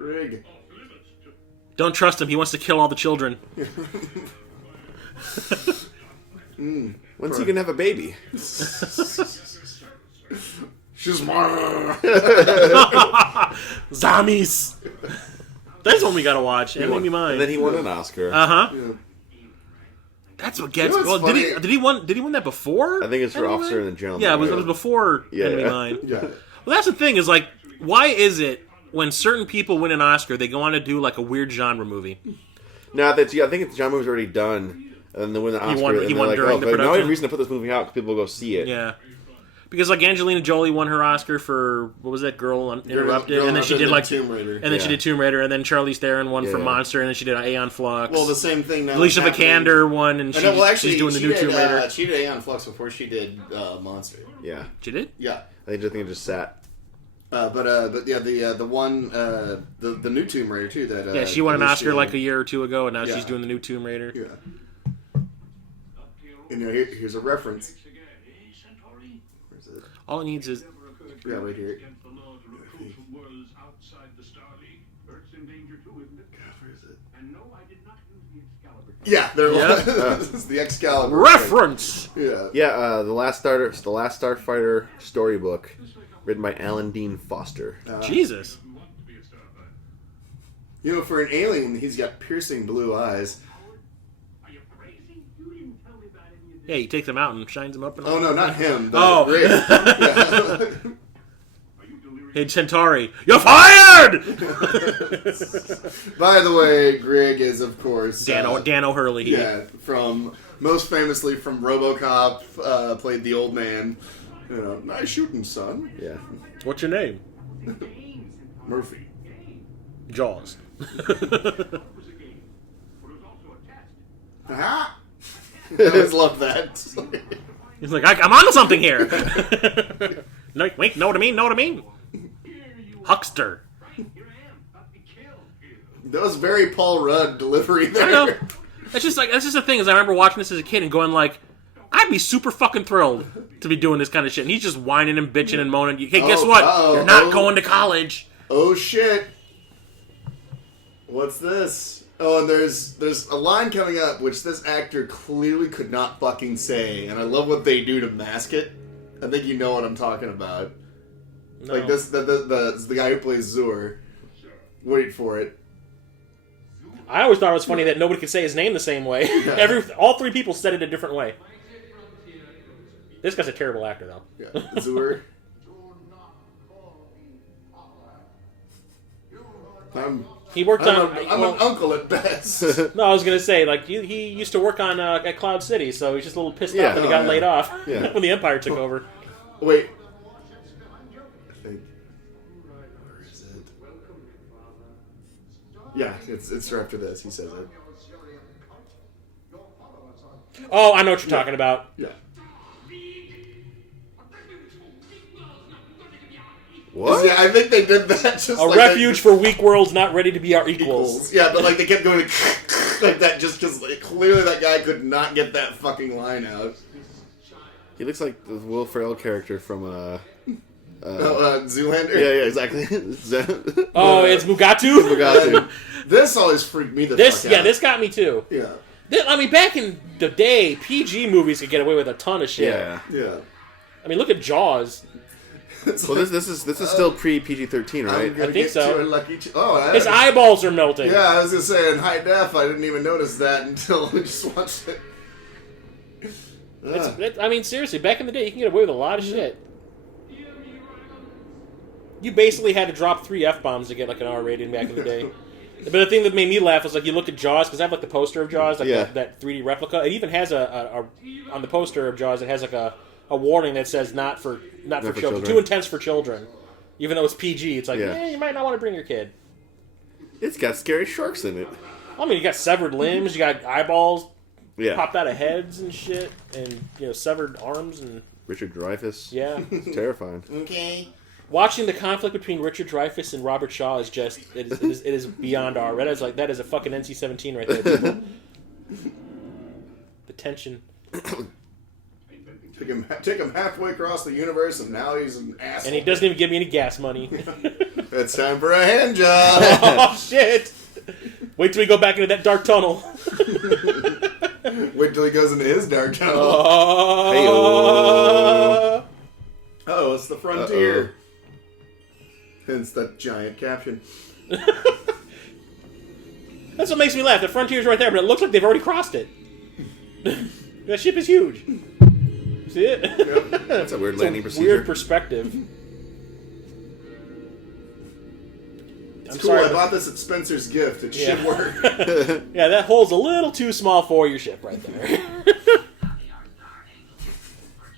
Rig. Don't trust him. He wants to kill all the children. When's he gonna have a baby? She's mine. Zombies. That's one we gotta watch. It made me mine. And then he won an Oscar. Yeah. That's what gets. Did he win that before? I think it's for Officer and the Gentleman. Yeah, it was before Enemy Mine. Yeah. Well, that's the thing is, like, why is it when certain people win an Oscar, they go on to do like a weird genre movie? No, I think the genre movie's already done, and then they win the Oscar. He won during the production. No reason to put this movie out because people will go see it. Yeah. Because like Angelina Jolie won her Oscar for what was that Girl Interrupted, and then she did like Tomb Raider, and then she did Tomb Raider, and then Charlize Theron won for Monster, and then she did Aeon Flux. Well, the same thing now. Alicia Vikander won, and she's doing the new Tomb Raider. She did Aeon Flux before she did Monster. Yeah, she did. Yeah, I think it just sat. But yeah, the one the new Tomb Raider too. That she won an Oscar like a year or two ago, and now she's doing the new Tomb Raider. Yeah. And here's a reference. All it needs is... Yeah, right here. Yeah, there was. This is the Excalibur. Reference! Yeah. Yeah, the Last Starfighter storybook, written by Alan Dean Foster. Jesus. You know, for an alien, he's got piercing blue eyes. Yeah, he takes them out and shines them up. Oh, no, not him. Rig. Yeah. Hey, Centauri, you're fired! By the way, Grig is, of course... Dan O'Hurley. Yeah, most famously from RoboCop, played the old man. You know, nice shooting, son. Yeah. What's your name? Murphy. Jaws. Aha! I always love that. He's like, I'm onto something here. No, wait, know what I mean? Know what I mean? Huckster. That was very Paul Rudd delivery there. I know. That's just the thing is I remember watching this as a kid and going like, I'd be super fucking thrilled to be doing this kind of shit. And he's just whining and bitching and moaning. Hey, guess what? You're not going to college. Oh, shit. What's this? Oh, and there's a line coming up which this actor clearly could not fucking say, and I love what they do to mask it. I think you know what I'm talking about. No. Like this, the guy who plays Zur. Wait for it. I always thought it was funny that nobody could say his name the same way. Yeah. All three people said it a different way. This guy's a terrible actor, though. Yeah, Zur. He worked I'm an uncle at best. No, I was gonna say, like, he used to work on at Cloud City, so he's just a little pissed off that he got laid off when the Empire took over. Wait. I think. Where is it? Yeah, it's right after this. He says it. Oh, I know what you're talking about. Yeah. What? Yeah, I think they did that just a refuge for weak worlds not ready to be our equals. Yeah, but like they kept going like that just because clearly that guy could not get that fucking line out. He looks like the Will Ferrell character from Zoolander? Yeah, exactly. Oh, it's Mugatu? Mugatu. This always freaked me the fuck out. Yeah, this got me too. Yeah. I mean, back in the day, PG movies could get away with a ton of shit. Yeah. I mean, look at Jaws. Well, this is still pre PG-13, right? I think so. His eyeballs are melting. Yeah, I was gonna say in high def, I didn't even notice that until I just watched it. I mean, seriously, back in the day, you can get away with a lot of shit. You basically had to drop 3 F-bombs to get like an R rating back in the day. But the thing that made me laugh was like you look at Jaws, because I have like the poster of Jaws, like that 3D replica. It even has a on the poster of Jaws, it has like a warning that says not for children. Too intense for children. Even though it's PG, it's like, you might not want to bring your kid. It's got scary sharks in it. I mean, you got severed limbs, you got eyeballs popped out of heads and shit, and severed arms and Richard Dreyfuss. Yeah, it's terrifying. Okay. Watching the conflict between Richard Dreyfuss and Robert Shaw is just it is beyond R. That is a fucking NC-17 right there, people. The tension. Take him halfway across the universe, and now he's an asshole. And he doesn't even give me any gas money. It's time for a hand job. Oh shit! Wait till we go back into that dark tunnel. Wait till he goes into his dark tunnel. Oh, it's the frontier. Hence that giant caption. That's what makes me laugh. The frontier's right there, but it looks like they've already crossed it. That ship is huge. See it? Yep. That's a weird landing procedure. Weird perspective. It's cool. I bought this at Spencer's Gift. It should work. Yeah, that hole's a little too small for your ship right there.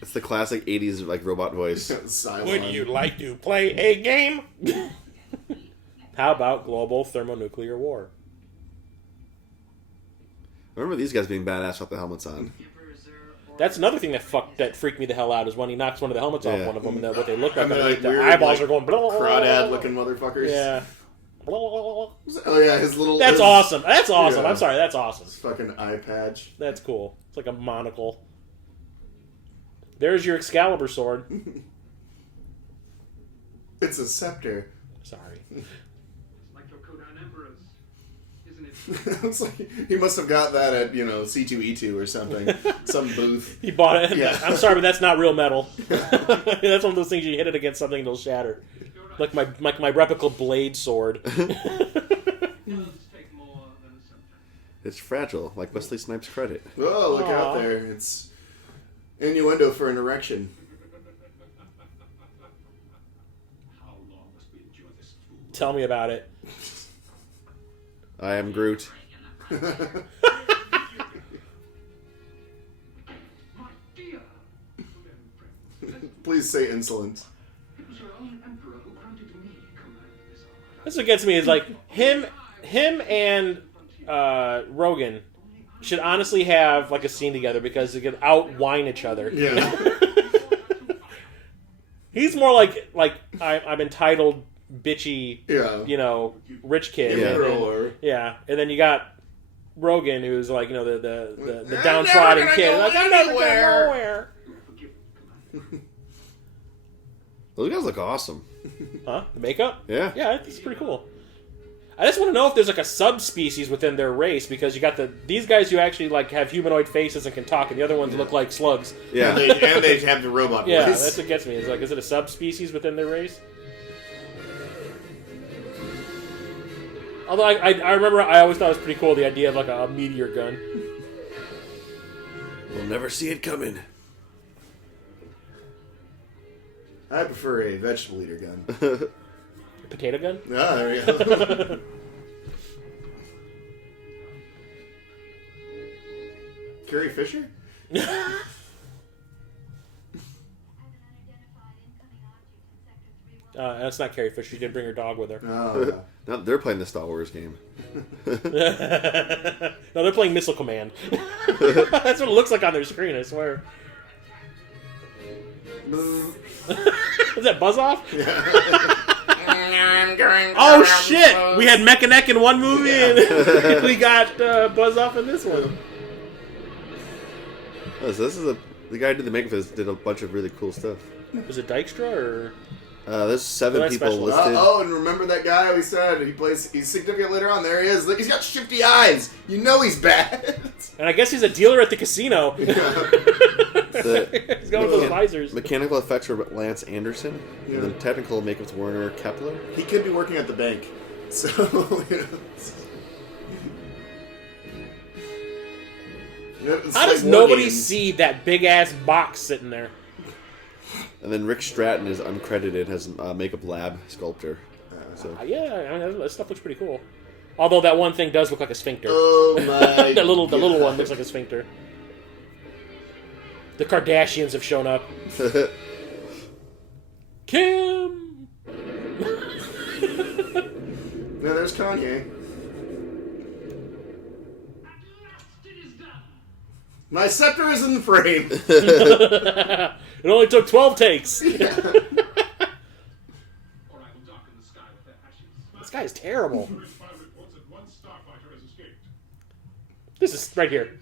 It's the classic 80s like robot voice. Would you like to play a game? How about global thermonuclear war? I remember these guys being badass with the helmets on. That's another thing that freaked me the hell out is when he knocks one of the helmets off one of them and what they look like. Like the weird, eyeballs are going. Crawdad looking motherfuckers. Yeah. Oh yeah, his little. That's awesome. That's awesome. Yeah. I'm sorry. That's awesome. His fucking eye patch. That's cool. It's like a monocle. There's your Excalibur sword. It's a scepter. Sorry. It's like, he must have got that at C2E2 or something, some booth. He bought it. Yeah. I'm sorry, but that's not real metal. That's one of those things you hit it against something and it'll shatter, like my replica blade sword. It's fragile, like Wesley Snipes' credit. Oh, look out there! It's innuendo for an erection. Tell me about it. I am Groot. Please say insolent. That's what gets me is like him and Rogan should honestly have like a scene together because they could out-whine each other. Yeah. He's more like I'm entitled, bitchy, rich kid. Yeah. And then you got Rogan, who's like, the downtrodden kid. Like, I'm never going nowhere. Those guys look awesome. Huh? The makeup? Yeah. Yeah, I think it's pretty cool. I just want to know if there's like a subspecies within their race, because you got these guys who actually like have humanoid faces and can talk, and the other ones look like slugs. Yeah. And they have the robot voice. Yeah, that's what gets me. It's like, is it a subspecies within their race? Although I remember I always thought it was pretty cool, the idea of like a meteor gun. We'll never see it coming. I prefer a vegetable eater gun. Potato gun? Ah, there you go. Carrie Fisher? That's not Carrie Fisher. She didn't bring her dog with her. Oh, yeah. Now they're playing the Star Wars game. No, they're playing Missile Command. That's what it looks like on their screen, I swear. Is that Buzz Off? Yeah. Oh shit! We had Mechanic in one movie, and we got Buzz Off in this one. Oh, so this is the guy who did the makeup for this did a bunch of really cool stuff. Was it Dykstra or? There's 7 That's people special. listed. And remember that guy we said he's significant later on? There he is. Look, he's got shifty eyes. You know he's bad. And I guess he's a dealer at the casino. He's going with those visors. Mechanical effects were Lance Anderson. Yeah. And then technical makeup's Werner Kepler. He could be working at the bank. So, How does nobody see that big ass box sitting there? And then Rick Stratton is uncredited as makeup lab sculptor. So Yeah, I mean, that stuff looks pretty cool. Although that one thing does look like a sphincter. Oh my! the little one looks like a sphincter. The Kardashians have shown up. Kim. No, there's Kanye. My scepter is in the frame. It only took 12 takes. Yeah. This guy is terrible. This is right here.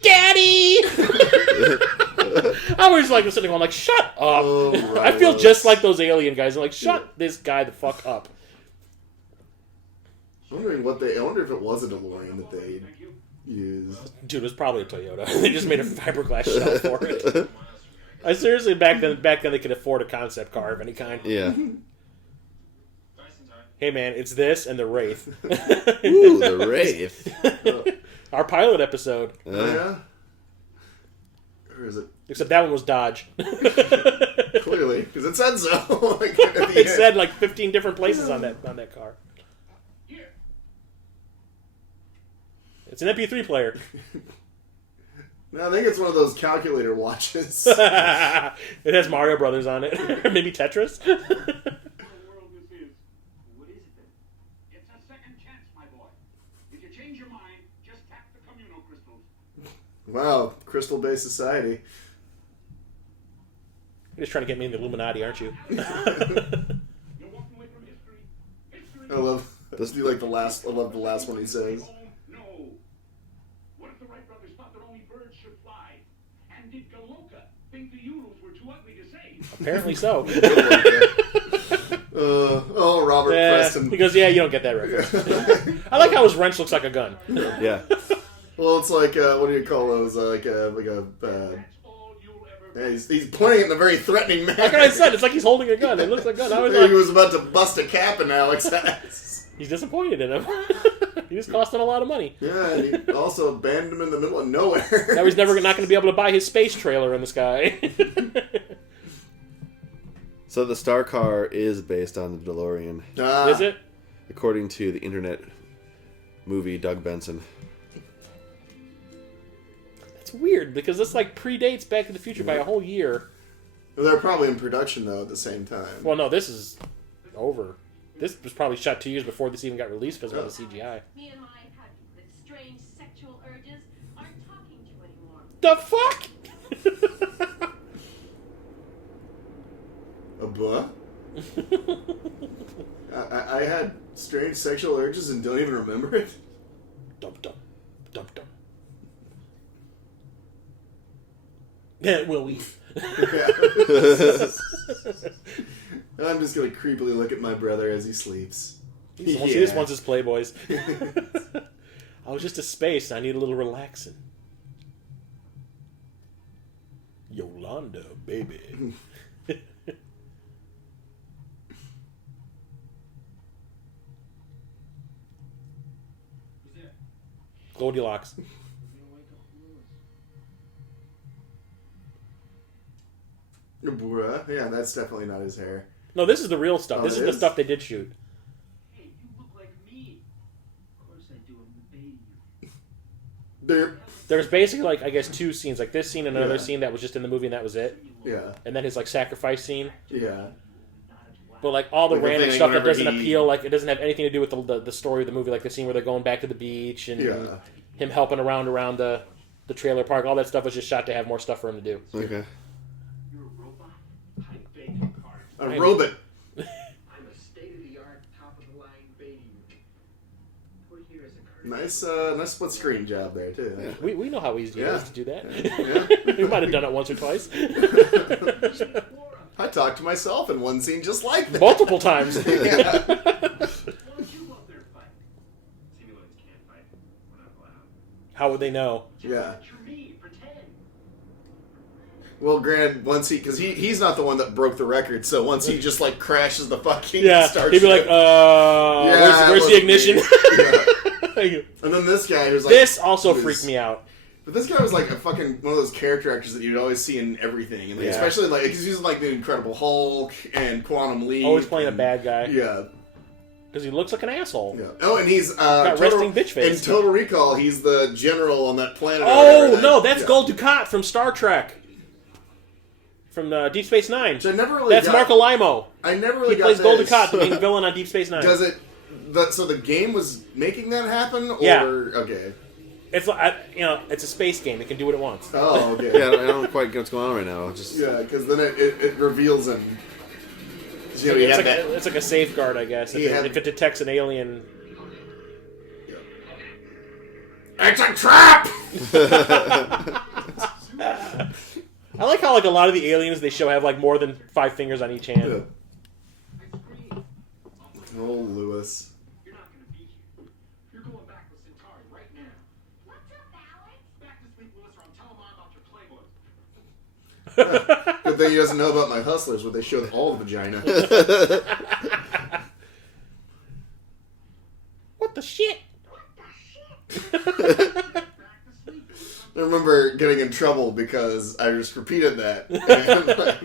Daddy! I always like sitting on like, shut up. Oh, I feel just like those alien guys. I'm like, shut this guy the fuck up. I wonder if it was a DeLorean that they used. Dude, it was probably a Toyota. They just made a fiberglass shell for it. I seriously, back then they could afford a concept car of any kind. yeah. Hey man, it's this and the Wraith. Ooh, the Wraith. Our pilot episode. Oh, yeah? Or is it? Except that one was Dodge. Clearly, because it said so. Like, at the It end. said like 15 different places on that car. It's an MP3 player. No, I think it's one of those calculator watches. It has Mario Brothers on it. Or maybe Tetris. Wow, crystal-based society. You're just trying to get me in the Illuminati, aren't you? I love this. Do you like the last? I love the last one he says. What if the Wright brothers thought that only birds should fly? And did Galoka think the Urals were too ugly to save? Apparently so. Robert Preston. He goes, yeah, you don't get that reference. I like how his wrench looks like a gun. Yeah. Well, it's like what do you call those? He's pointing it in a very threatening manner. Like I said, it's like he's holding a gun. It looks like a gun. I was He like, was about to bust a cap in Alex ass. he's disappointed in him. He just cost him a lot of money. Yeah, and he also abandoned him in the middle of nowhere. Now he's never not going to be able to buy his space trailer in the sky. So the Star Car is based on the DeLorean, Is it? according to the Internet movie Doug Benson. It's weird because this like predates Back to the Future by a whole year. Well, they're probably in production though at the same time. Well, no, this is over. This was probably shot 2 years before this even got released because of all the CGI. Me and my hubby with strange sexual urges aren't talking to you anymore. The fuck? A buh? I had Strange sexual urges and don't even remember it? Dum dum. Dum dum. Yeah, will we? Yeah. I'm just gonna creepily look at my brother as he sleeps. He just wants his Playboys. I was just a space. I need a little relaxing. Yolanda, baby. Goldilocks. Bruh. Yeah, that's definitely not his hair. No, this is the real stuff. Oh, This it is the is? stuff they did shoot. Hey, you look like me. Of course I do. I'm the baby. Derp. There's basically, like, I guess 2 scenes. Like, this scene and another Yeah. scene that was just in the movie and that was it. Yeah. And then his, like, sacrifice scene. Yeah. But, like, all the Like the random thing stuff that whenever doesn't he- appeal, like, it doesn't have anything to do with the story of the movie. Like, the scene where they're going back to the beach and Yeah. him helping around the trailer park. All that stuff was just shot to have more stuff for him to do. Okay. You're a robot. I beg your pardon. A robot. I'm a state-of-the-art, top-of-the-line baby. Put here as a courtesy. Nice split screen job there too. Yeah. We know how easy it Yeah. is to do that. Yeah. We might have done it once or twice. I talked to myself in one scene just like that. Multiple times. Yeah. Why don't you go up there and fight? Simulators can't fight. We're not allowed. How would they know? Yeah. You're me. Pretend. Well, granted, once because he's not the one that broke the record, so once he just like crashes the fucking Yeah, starship, he'd be like, Yeah, where's the it ignition? was me. And then this guy who's like, This also was- freaked me out. But this guy was like a fucking one of those character actors that you'd always see in everything, and like, Yeah. especially like he's using like the Incredible Hulk and Quantum Leap. Always playing a and- bad guy. Yeah. Because he looks like an asshole. Yeah. Oh, and he's resting bitch face. In Total Recall, he's the general on that planet. or Oh, whatever, no, that's yeah. Gul Dukat from Star Trek. From Deep Space Nine. Which I never really That's got, Mark Alimo. I never really He got plays Gul this. Dukat, the main villain on Deep Space Nine. Does it? So the game was making that happen, or Yeah. okay? It's like, it's a space game. It can do what it wants. Oh, okay. Yeah, I don't quite get what's going on right now. Just Yeah, because then it reveals him. You know, he It's had like, that- it's like a safeguard, I guess. He If had- it detects an alien. It's a trap. I like how, like, a lot of the aliens they show have, like, more than 5 fingers on each hand. Oh, Lewis. You're not going to be here. You're going back with Centauri right now. What's up, Alex? Back to sleep, Willis, or I'm telling Mom about your Playboys. Good thing he doesn't know about my hustlers, where they show all the vagina. What the shit? Back to sleep. I remember getting in trouble because I just repeated that. And, like,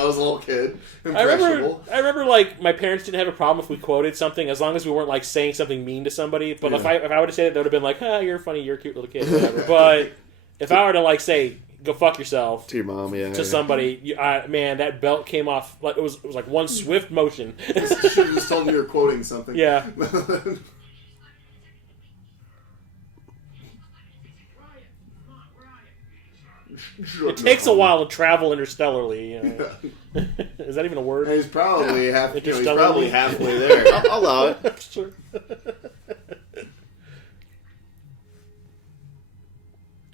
I was a little kid, impressionable. I remember, like, my parents didn't have a problem if we quoted something as long as we weren't, like, saying something mean to somebody. But if I would have said it, they would have been like, you're funny, you're a cute little kid, whatever. But if I were to, like, say, go fuck yourself to your mom, yeah. to somebody, man, that belt came off, like, it was like one swift motion. You should have just told me you were quoting something. Yeah. It takes a while to travel interstellarly. Is that even a word? And he's probably Interstellarly. he's probably halfway there. I'll allow it. Sure.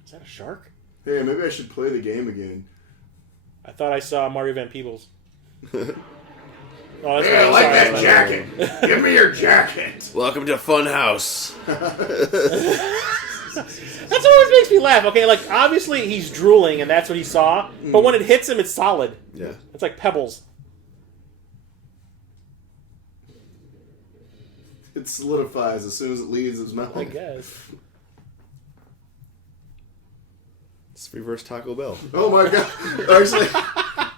Is that a shark? Hey, maybe I should play the game again. I thought I saw Mario Van Peebles. Oh, that's Hey, I right. like Sorry, that sorry. jacket. Give me your jacket. Welcome to Funhouse. That's what always makes me laugh. Okay, like, obviously he's drooling and that's what he saw, but when it hits him, it's solid. Yeah. It's like pebbles. It solidifies as soon as it leaves his mouth. I guess. It's reverse Taco Bell. Oh my god. Actually,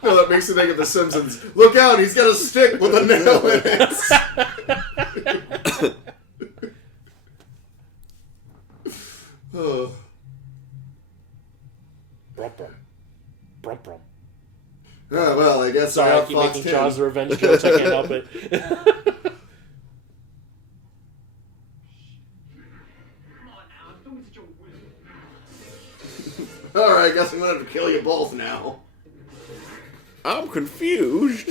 no, that makes me think of The Simpsons. Look out, he's got a stick with a nail in it. Oh. Brum brum. Brum brum. Oh, well, I guess Sorry, I keep making Jaws the Revenge jokes. I can't help it. Come on, Alex. Don't be such a wimp. Alright, I guess I'm gonna have to kill you both now. I'm confused.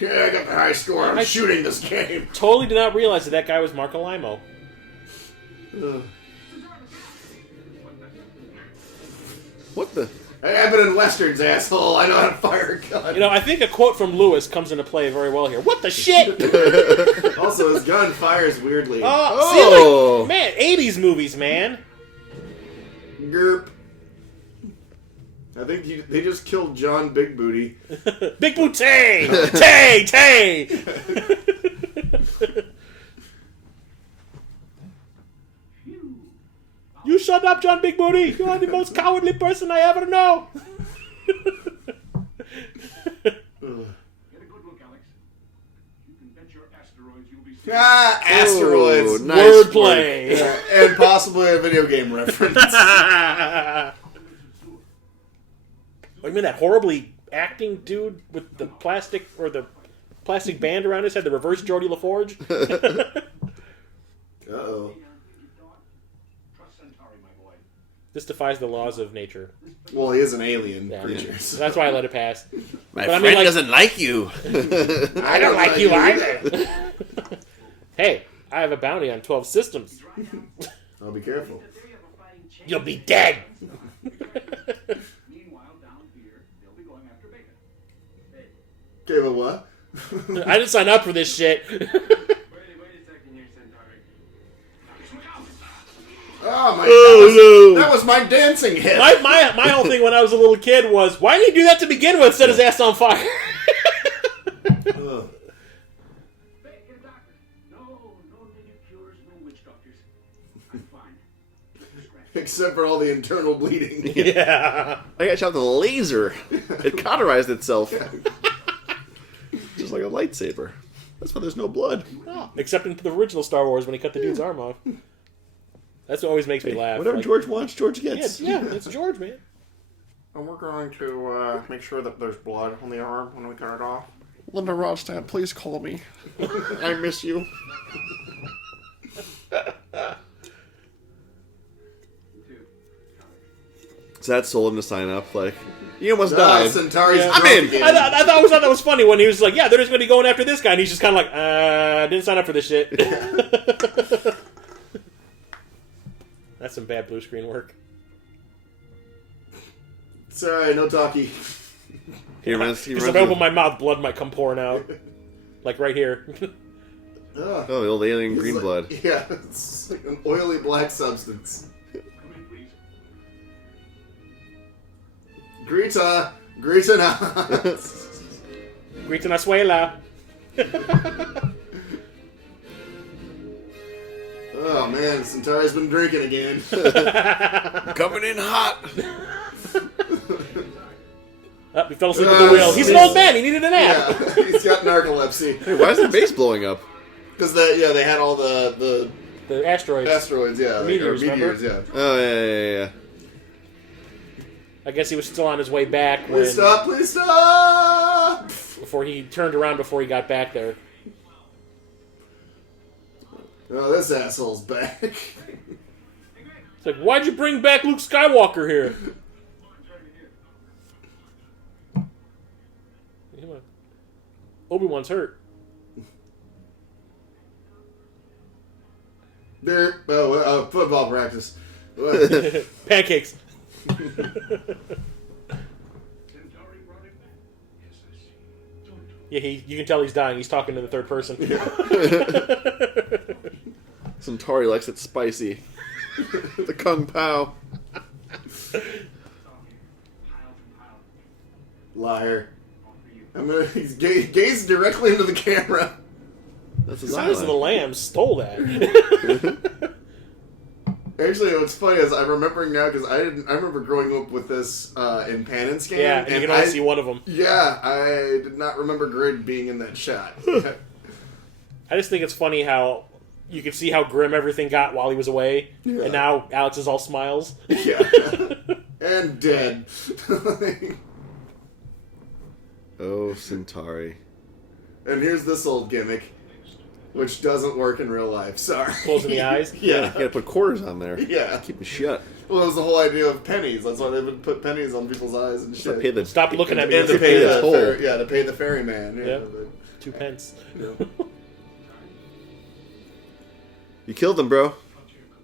Yeah, I got the high score. I'm shooting this game. Totally did not realize that guy was Marco Limo. What the? I've been in westerns, asshole. I know how to fire a gun. You know, I think a quote from Lewis comes into play very well here. What the shit? Also, his gun fires weirdly. See, like, man, 80s movies, man. Gerp. I think they just killed John Big Booty. Big Booty! Tay! Tay! You shut up, John Big Booty! You are the most cowardly person I ever know! Get a good look, Alex. You can bet your asteroids you'll be seeing. Asteroids. Nice Wordplay! Yeah, and possibly a video game reference. Oh, you mean that horribly acting dude with the plastic band around his head, the reverse Geordie LaForge? Uh-oh. Trust Centauri, my boy. This defies the laws of nature. Well, he is an alien Yeah. creature. So. That's why I let it pass. My But I friend mean, like- doesn't like you. I don't like you either. Hey, I have a bounty on 12 systems. I'll be careful. You'll be dead. Meanwhile, down here, they'll be going after bacon. Okay, but what? I didn't sign up for this shit. Wait a second here, Centauri. Alex, look out! Oh my Oh, god. That was my dancing hit. My whole thing when I was a little kid was, why did he do that to begin with? Set his ass on fire. Ugh. Hey, get a doctor. No native cures, no witch doctors. I'm fine. Except for all the internal bleeding. Yeah. I got shot with a laser. It cauterized itself. Just like a lightsaber. That's why there's no blood. Except in the original Star Wars when he cut the dude's arm off. That's what always makes me laugh. Whatever Like, George wants, George gets. yeah, it's George, man. And we're going to make sure that there's blood on the arm when we cut it off. Linda Ronstadt, please call me. I miss you. So that sold him to sign up. Like, you almost died. Centauri's Yeah. drunk I'm in. again. I always thought that was funny when he was like, yeah, they're just going to be going after this guy. And he's just kind of like, didn't sign up for this shit. That's some bad blue screen work. It's alright, no talkie. He runs. Because if I open my mouth, blood might come pouring out. Like right here. Ugh. Oh, the old alien It's green like- blood. Yeah, it's like an oily black substance. Come in, please. Grita! Grita now! Grita Nasuela. Oh man, Centauri's been drinking again. Coming in hot. Oh, he fell asleep at the wheel. He's an old man. He needed a nap. Yeah, he's got narcolepsy. Hey, why is their base blowing up? Because they had all the The asteroids. asteroids, yeah. Meteors, meteors, remember? yeah. Oh, yeah. I guess he was still on his way back Please stop, please stop! before he turned around before he got back there. Oh, this asshole's back. It's like, why'd you bring back Luke Skywalker here? Come on. Obi-Wan's hurt. There, football practice. Pancakes. Centauri brought him back. Yes, I see. Don't do Yeah, you can tell he's dying. He's talking to the third person. Centauri likes it spicy. The Kung Pao. Liar. He's gazed directly into the camera. That's his Silence of the island. Lambs stole that. Actually, what's funny is I'm remembering now because I remember growing up with this in pan and scan. Yeah, and you can only see one of them. Yeah, I did not remember Grid being in that shot. I just think it's funny how you can see how grim everything got while he was away, Yeah. and now Alex is all smiles. Yeah, and dead. Oh, Centauri. And here's this old gimmick, which doesn't work in real life. Sorry. Closing the eyes. Yeah, you gotta put quarters on there. Yeah. Keep them shut. Well, it was the whole idea of pennies. That's why they would put pennies on people's eyes and Just shit. to pay the, Stop looking at me. and to to pay pay the the toll. to pay the ferryman. Yeah. But 2 pence. You killed him, bro.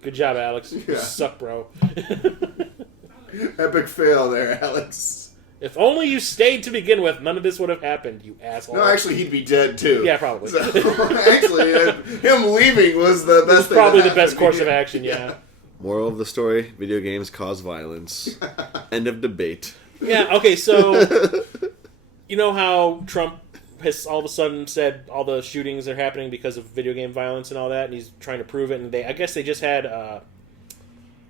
Good job, Alex. You Yeah. suck, bro. Epic fail there, Alex. If only you stayed to begin with, none of this would have happened, you asshole. No, actually, he'd be dead too. Yeah, probably. So, actually, him leaving was the best thing. Probably that the best happened. course of action, yeah. Moral of the story, video games cause violence. End of debate. Yeah, okay, so... You know how Trump has all of a sudden said all the shootings are happening because of video game violence and all that, and he's trying to prove it, and I guess they just had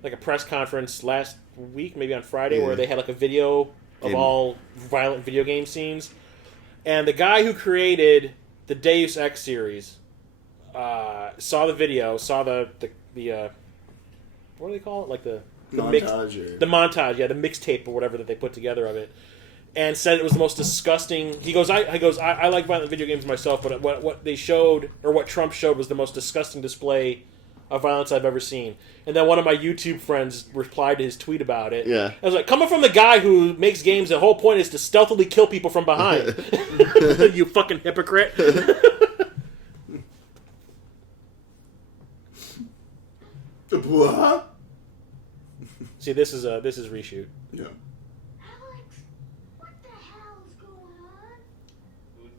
like a press conference last week, maybe on Friday, where they had like a video of all violent video game scenes. And the guy who created the Deus Ex series saw the video, saw the what do they call it? Like the Montage. the montage, yeah, the mixtape or whatever that they put together of it, and said it was the most disgusting. He goes, I like violent video games myself, but what they showed, or what Trump showed, was the most disgusting display of violence I've ever seen. And then one of my YouTube friends replied to his tweet about it. Yeah. I was like, coming from the guy who makes games, the whole point is to stealthily kill people from behind. You fucking hypocrite. What? See, this is reshoot. Yeah. Alex, what the hell's going on? I'm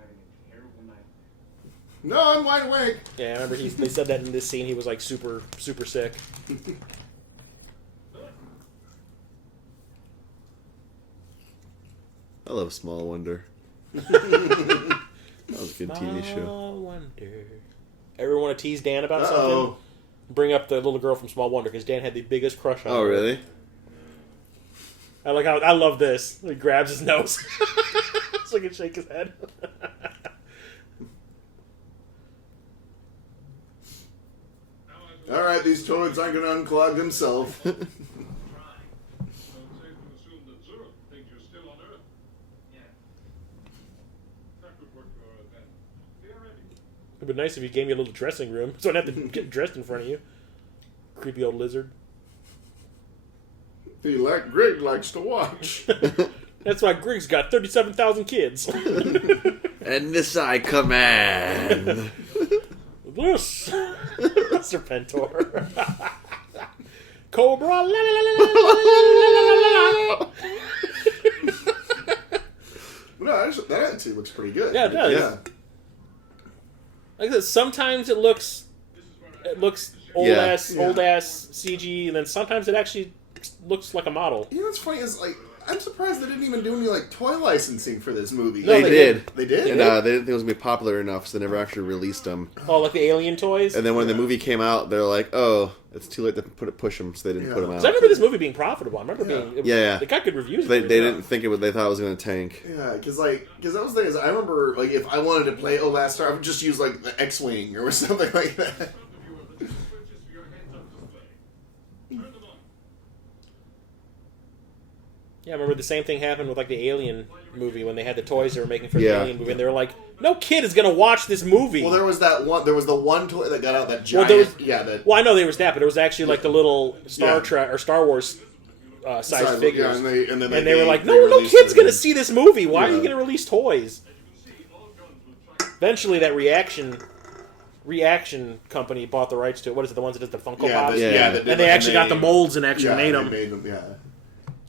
having a terrible night. No, I'm wide awake. Yeah, I remember they said that in this scene. He was like super sick. I love Small Wonder. That was a good TV show. Small Wonder. Ever want to tease Dan about Uh-oh. something? Bring up the little girl from Small Wonder, because Dan had the biggest crush on her. Oh, really? I like how I love this. He grabs his nose so he can shake his head. All right, these toilets aren't going to unclog themselves. Don't safe to assume that Zurich thinks you're still on Earth. Yeah. That could work for her then. Theoretically. It'd be nice if he gave me a little dressing room, so I don't have to get dressed in front of you. Creepy old lizard. Greg likes to watch. That's why Grig's got 37,000 kids. And this I command. This, Serpentor. Cobra. La, la, la, la, la, la, la, la. No, that actually looks pretty good. Yeah, it does. Yeah. Like I said, sometimes it looks old Yeah. ass Yeah. CG, and then sometimes it actually looks like a model. You know what's funny is, like, I'm surprised they didn't even do any, like, toy licensing for this movie. No, They did. They did? And they didn't think it was going to be popular enough, so they never actually released them. Oh, like the Alien toys. And then when the movie came out, they're like, oh, it's too late to push them, so they didn't put them out. 'Cause I remember this movie being profitable. I remember Yeah. it got good reviews. They didn't think they thought it was going to tank. Yeah, because that was the thing is, I remember, like, if I wanted to play Last Star, I would just use, like, the X-Wing or something like that. Some of you have the switches for your heads-up display. Turn them on. Yeah, I remember the same thing happened with like the Alien movie when they had the toys they were making for the Yeah. Alien movie, and they were like, "No kid is gonna watch this movie." Well, there was the one toy that got out, that giant, Well, I know there was that, but it was actually like the little Star Yeah. Trek or Star Wars size figures, yeah, and they were like, they "No released kid's it. gonna see this movie. Why are you Yeah. gonna release toys?" Eventually, that reaction company bought the rights to it. What is it? The ones that does the Funko Pops? Yeah. And they actually got the molds and actually made them. Yeah.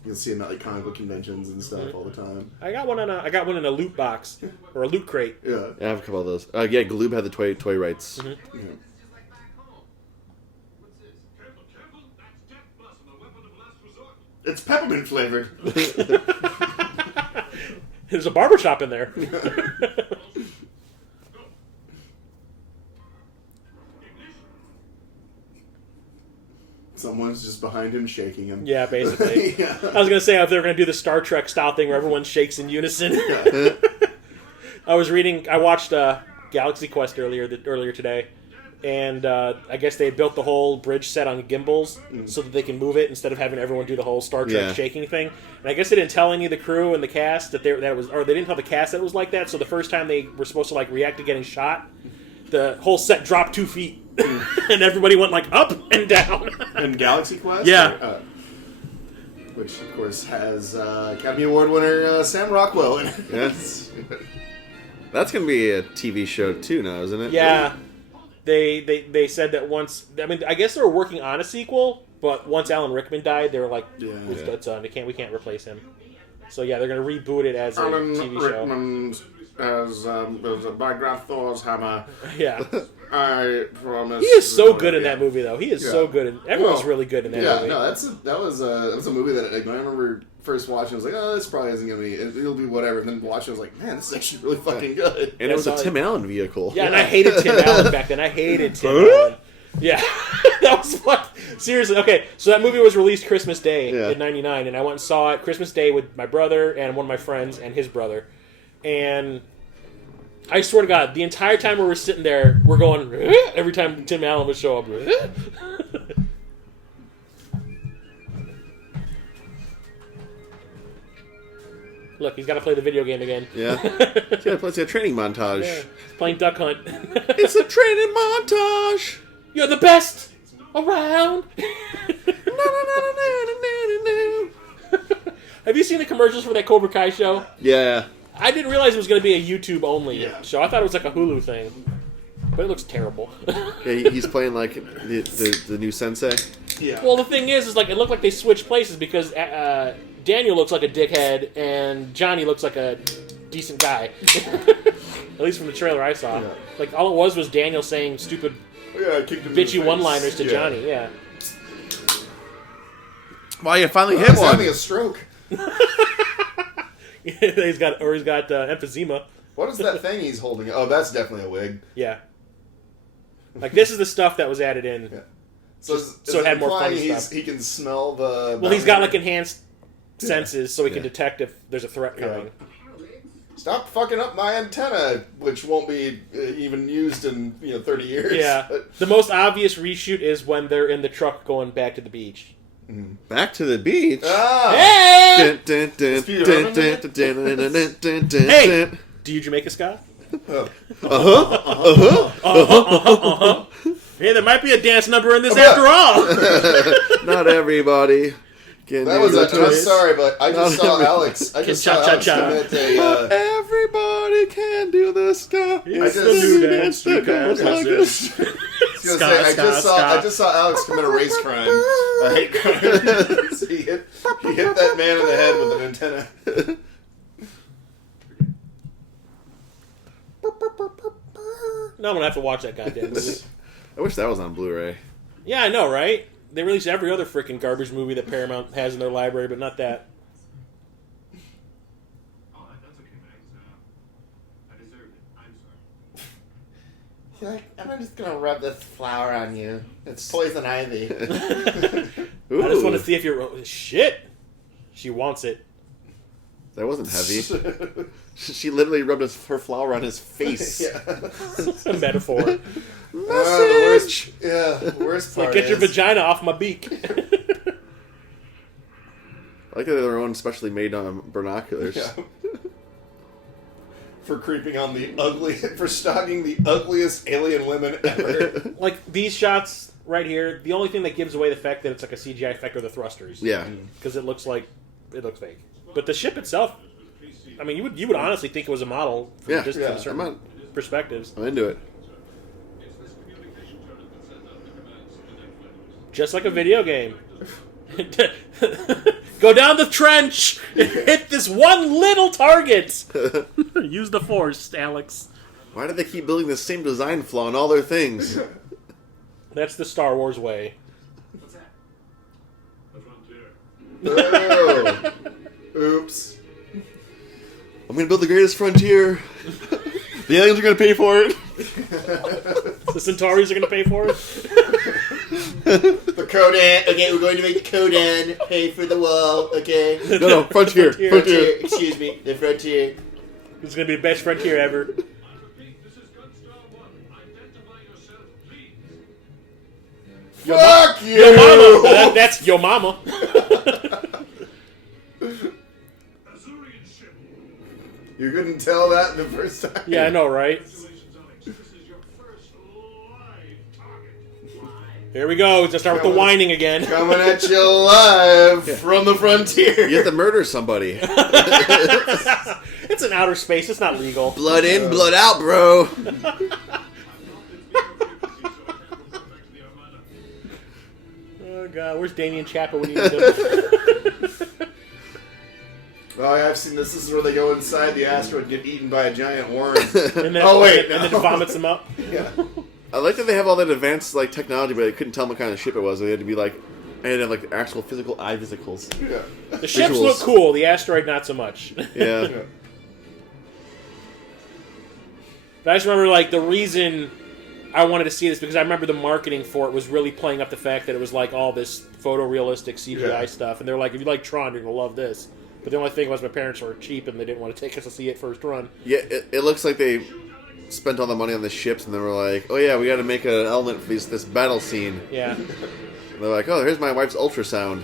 You'll see them at like comic book conventions and stuff all the time. I got one in a loot box or a loot crate. Yeah. I have a couple of those. Yeah, Gloob had the toy rights. Yeah. Just like back home. What's this? Careful, careful! That's Death Blossom, a weapon of last resort. It's peppermint flavored. There's a barbershop in there. Someone's just behind him shaking him. Yeah, basically. Yeah. I was gonna say if they were gonna do the Star Trek style thing where everyone shakes in unison. I watched Galaxy Quest earlier today, and I guess they had built the whole bridge set on gimbals so that they can move it instead of having everyone do the whole Star Trek Yeah. shaking thing. And I guess they didn't tell any of the crew and the cast or they didn't tell the cast that it was like that. So the first time they were supposed to like react to getting shot, the whole set dropped 2 feet, and everybody went like up and down. And Galaxy Quest? Yeah. Which, of course, has Academy Award winner Sam Rockwell in it. Yes. That's gonna be a TV show too now, isn't it? Yeah. They said that once. I mean, I guess they were working on a sequel, but once Alan Rickman died, they were like, "It's done. We can't replace him." So yeah, they're gonna reboot it as a TV show. As by Graf Thor's hammer. Yeah. I promise. He is so good in that movie, though. He is so good. Everyone's really good in that movie. Yeah, no, that was a movie that I remember first watching. I was like, oh, this probably isn't gonna be. It'll be whatever. And then watching, I was like, man, this is actually really fucking good. And it was a Tim Allen vehicle. Yeah, and I hated Tim Allen back then. I hated Tim Allen. Yeah, that was fun. Seriously, okay. So that movie was released Christmas Day in '99, and I went and saw it Christmas Day with my brother and one of my friends and his brother. And I swear to God, the entire time we were sitting there, we're going every time Tim Allen would show up. Look, he's got to play the video game again. Yeah. He's got to play a training montage. Yeah. He's playing Duck Hunt. It's a training montage. You're the best around. Have you seen the commercials for that Cobra Kai show? Yeah. I didn't realize it was going to be a YouTube-only show. I thought it was like a Hulu thing. But it looks terrible. Yeah, he's playing like the new sensei. Yeah. Well, the thing is like it looked like they switched places because Daniel looks like a dickhead and Johnny looks like a decent guy. At least from the trailer I saw. Yeah. Like all it was Daniel saying stupid, bitchy one-liners to Johnny. Yeah. Well, you finally hit He's one. having a stroke. he's got emphysema. What is that thing he's holding? Oh, that's definitely a wig. Yeah. Like this is the stuff that was added in. Yeah. So it had more funny stuff. He can smell the. Well, he's got like enhanced senses, so he can detect if there's a threat coming. Stop fucking up my antenna, which won't be even used in 30 years. Yeah. The most obvious reshoot is when they're in the truck going back to the beach. Back to the beach. Hey! Hey! Do you Jamaica ska? Hey, there might be a dance number in this after all. Not everybody can that do was it. I'm sorry, but I just saw Alex. I just saw Alex commit a. Everybody can do this stuff. It's the new dance that goes like this. I just saw Alex commit a race crime, a hate crime. So he hit that man in the head with an antenna. No, I'm gonna have to watch that goddamn movie. I wish that was on Blu-ray. Yeah, I know, right? They release every other freaking garbage movie that Paramount has in their library, but not that. Oh, that's okay, Max. I deserved it. I'm sorry. I'm just gonna rub this flower on you. It's poison ivy. I just want to see if you're... Shit! She wants it. That wasn't heavy. She literally rubbed her flower on his face. A metaphor. Message! The worst part Like, get your vagina off my beak. I like that they're their own specially made binoculars. Yeah. For creeping on for stalking the ugliest alien women ever. Like, these shots right here, the only thing that gives away the fact that it's like a CGI effect are the thrusters. Yeah. Because it looks fake. But the ship itself, I mean, you would honestly think it was a model from from certain perspectives. I'm into it. Just like a video game. Go down the trench and hit this one little target. Use the force, Alex. Why do they keep building the same design flaw in all their things? That's the Star Wars way. What's that? The frontier. Oh. Oops. I'm gonna build the greatest frontier. The aliens are gonna pay for it. The Centauris are gonna pay for it. The Codan. Okay, we're going to make the Codan pay for the wall. Okay. No, frontier. Frontier. Excuse me, the frontier. This is gonna be the best frontier ever. This is Gunstar 1. Identify yourself, please. Fuck you! Yo mama. That's yo mama. Azurian ship. You couldn't tell that in the first time. Yeah, I know, right? Congratulations, Alex. This is your first live target. Here we go. Just start with the whining again. Coming at you live from the frontier. You have to murder somebody. It's in outer space. It's not legal. Blood in, blood out, bro. Oh god, where's Damien Chapa when you need him? Oh, yeah, I've seen this. This is where they go inside the asteroid and get eaten by a giant worm. And then, Oh, wait, and then no. it vomits them up. Yeah. I like that they have all that advanced like technology, but they couldn't tell them what kind of ship it was. They had to be like, they had to have like actual physical eye physicals. Yeah. The ships Visuals. look cool. The asteroid, not so much. Yeah. Yeah. But I just remember, like, the reason I wanted to see this because I remember the marketing for it was really playing up the fact that it was like all this photorealistic CGI stuff, and they're like, if you like Tron, you're gonna love this. But the only thing was my parents were cheap and they didn't want to take us to see it first run. Yeah, it looks like they spent all the money on the ships, and they were like, "Oh yeah, we got to make an element for this battle scene." Yeah. And they're like, "Oh, here's my wife's ultrasound."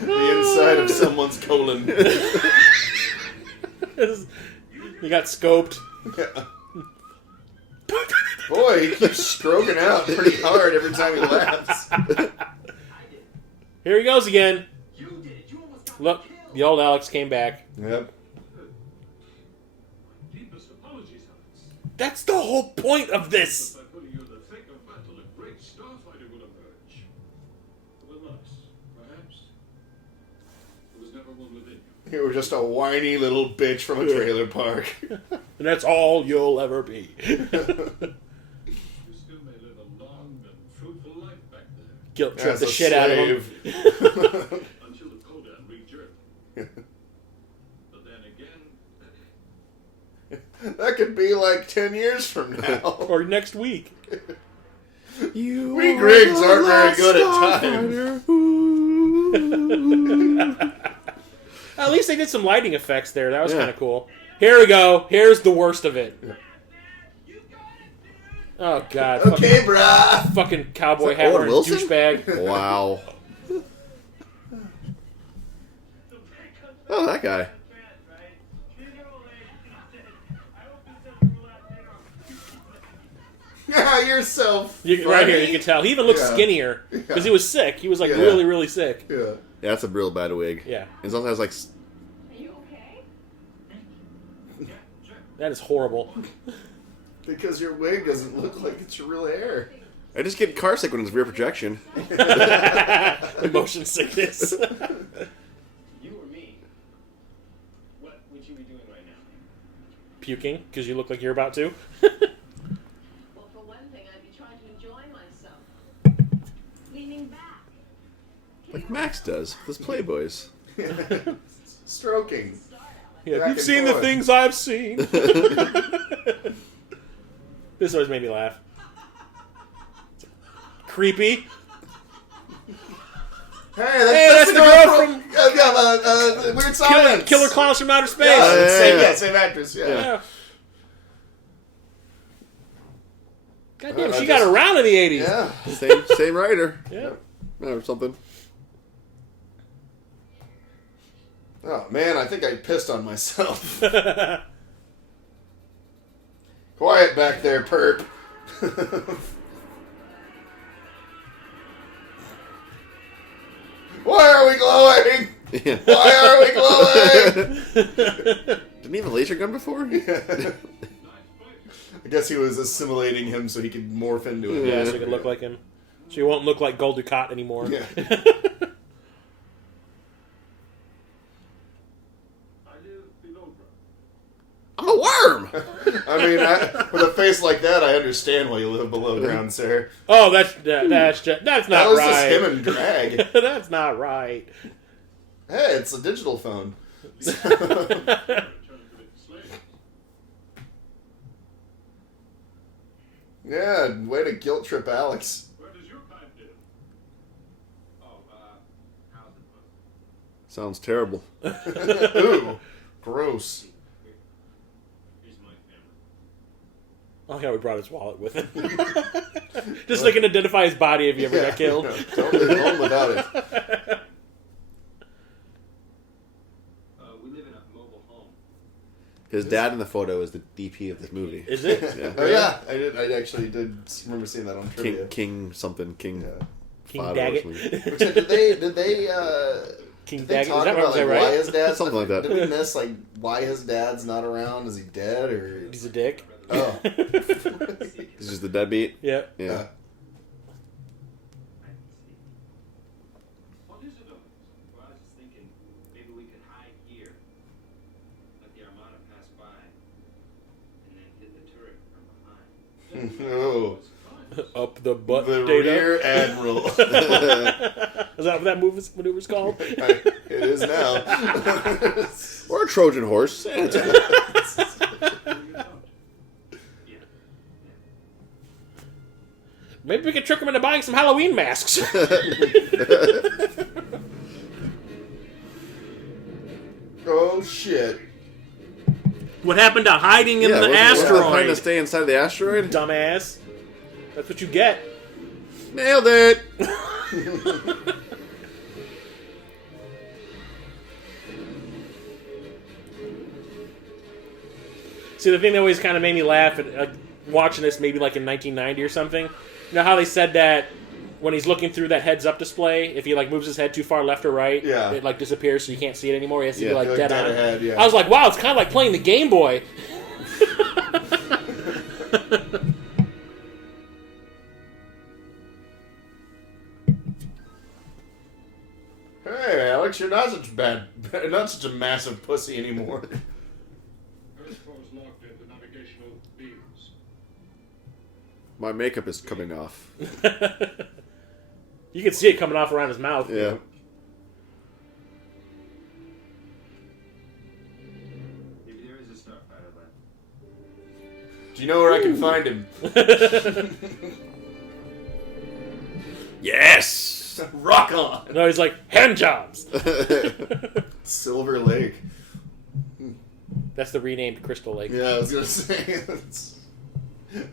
The inside of someone's colon. You got scoped. Yeah. Boy, he keeps stroking out pretty hard every time he laughs. Here he goes again. Look, the old Alex came back. Yep. Deepest apologies, Alex. That's the whole point of this. By putting you in the thick of battle, a great starfighter will emerge. With us, perhaps. There was never one within you. You were just a whiny little bitch from a trailer park. And that's all you'll ever be. You still may live a long and fruitful life back there. Guilt trip As the a shit out of him. slave. Until the Kodan reach Earth. But then again, That could be like 10 years from now. Or next week. You We are Griggs the aren't very last good at time. Starfighter. Ooh. At least they did some lighting effects there. That was Yeah. kind of cool. Here we go. Here's the worst of it. Oh, God. Okay, brah. Fucking cowboy Is that hat Owen wearing Wilson? douchebag. Wow. Oh, that guy. You're so Right here, you can tell. He even looks Yeah. skinnier. Because he was sick. He was, like, Yeah. really, really sick. Yeah. Yeah, that's a real bad wig. Yeah. And sometimes has like, Are you okay? That is horrible. Because your wig doesn't look like it's your real hair. I just get car sick when it's rear projection. Motion sickness. You or me? What would you be doing right now? Puking, because you look like you're about to. Well, for one thing, I'd be trying to enjoy myself. Leaning back. Like Max does. Those Playboys. Stroking. Yeah, Back you've and seen the forth. things I've seen. This always made me laugh. Creepy. Hey, that's the girl from Weird Science. Killer Clowns from Outer Space. Yeah, same actress. Yeah. Yeah. God damn, I she got just- around in the 80s. Yeah. Same writer. Yeah. Or something. Oh man, I think I pissed on myself. Quiet back there, perp. Why are we glowing? Yeah. Why are we glowing? Didn't he have a laser gun before? I guess he was assimilating him so he could morph into him. Yeah, so you can look like him. So you won't look like Gul Dukat anymore. Yeah. I live below ground. I'm a worm! I mean, with a face like that, I understand why you live below ground, sir. Oh, that's not That was right. just him and Greg. That's not right. Hey, it's a digital phone. Return to the slave. Yeah, way to guilt trip Alex. Where does your pipe live? Oh, how's it look? Sounds terrible. Ooh, gross. Here's my camera. Oh, yeah, we brought his wallet with him. Just so they can identify his body if he ever got killed. Don't leave home without it. We live in a mobile home. His dad in the photo is the DP of this movie. Is it? Yeah. Oh yeah, I actually did remember seeing that on trivia. King something, King Yeah. King Fado or Daggett. something. Which, did they King They Dag. talk Is that about right? like, why his dad's Something like that. Did we miss like why his dad's not around? Is he dead or? He's a dick. Oh. He's just the deadbeat. Yeah. Yeah. What is it? Well, I was just thinking maybe we could hide here, let the Armada pass by, and then hit the turret from behind. Oh. Up the butt. The Data. rear admiral. Is that what that maneuver's called? It is now. Or a Trojan horse. Yeah, it's cool. Maybe we could trick him into buying some Halloween masks. Oh shit. What happened to hiding in the Wasn't the plan to asteroid? stay inside the asteroid? Dumbass. That's what you get. Nailed it! See, the thing that always kind of made me laugh at watching this, maybe like in 1990 or something. You know how they said that when he's looking through that heads-up display, if he like moves his head too far left or right, Yeah. it like disappears, so you can't see it anymore. He has to be Yeah. like Like dead dead on. ahead, yeah. I was like, wow, it's kind of like playing the Game Boy. Hey, Alex, you're not such a massive pussy anymore. Earth force locked into navigational beams. My makeup is coming off. You can see it coming off around his mouth. Yeah. Maybe there is a starfighter left. Do you know where I can find him? Yes! Rock on! No, he's like, hand jobs. Silver Lake. That's the renamed Crystal Lake. Yeah, I was gonna say that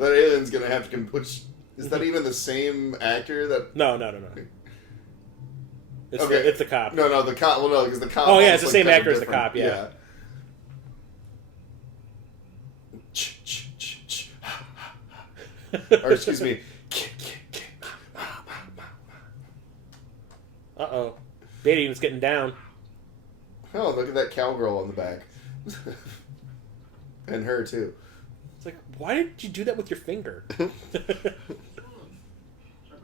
alien's gonna have to which is that even the same actor that? No. It's, Okay. it's the cop. No, the cop. Well, no, because the cop. Oh, yeah, it's almost the same looked actor as the different. cop, yeah. Or excuse me. Uh-oh. Beta unit's getting down. Oh, look at that cowgirl on the back. And her too. It's like, why did you do that with your finger? Should I put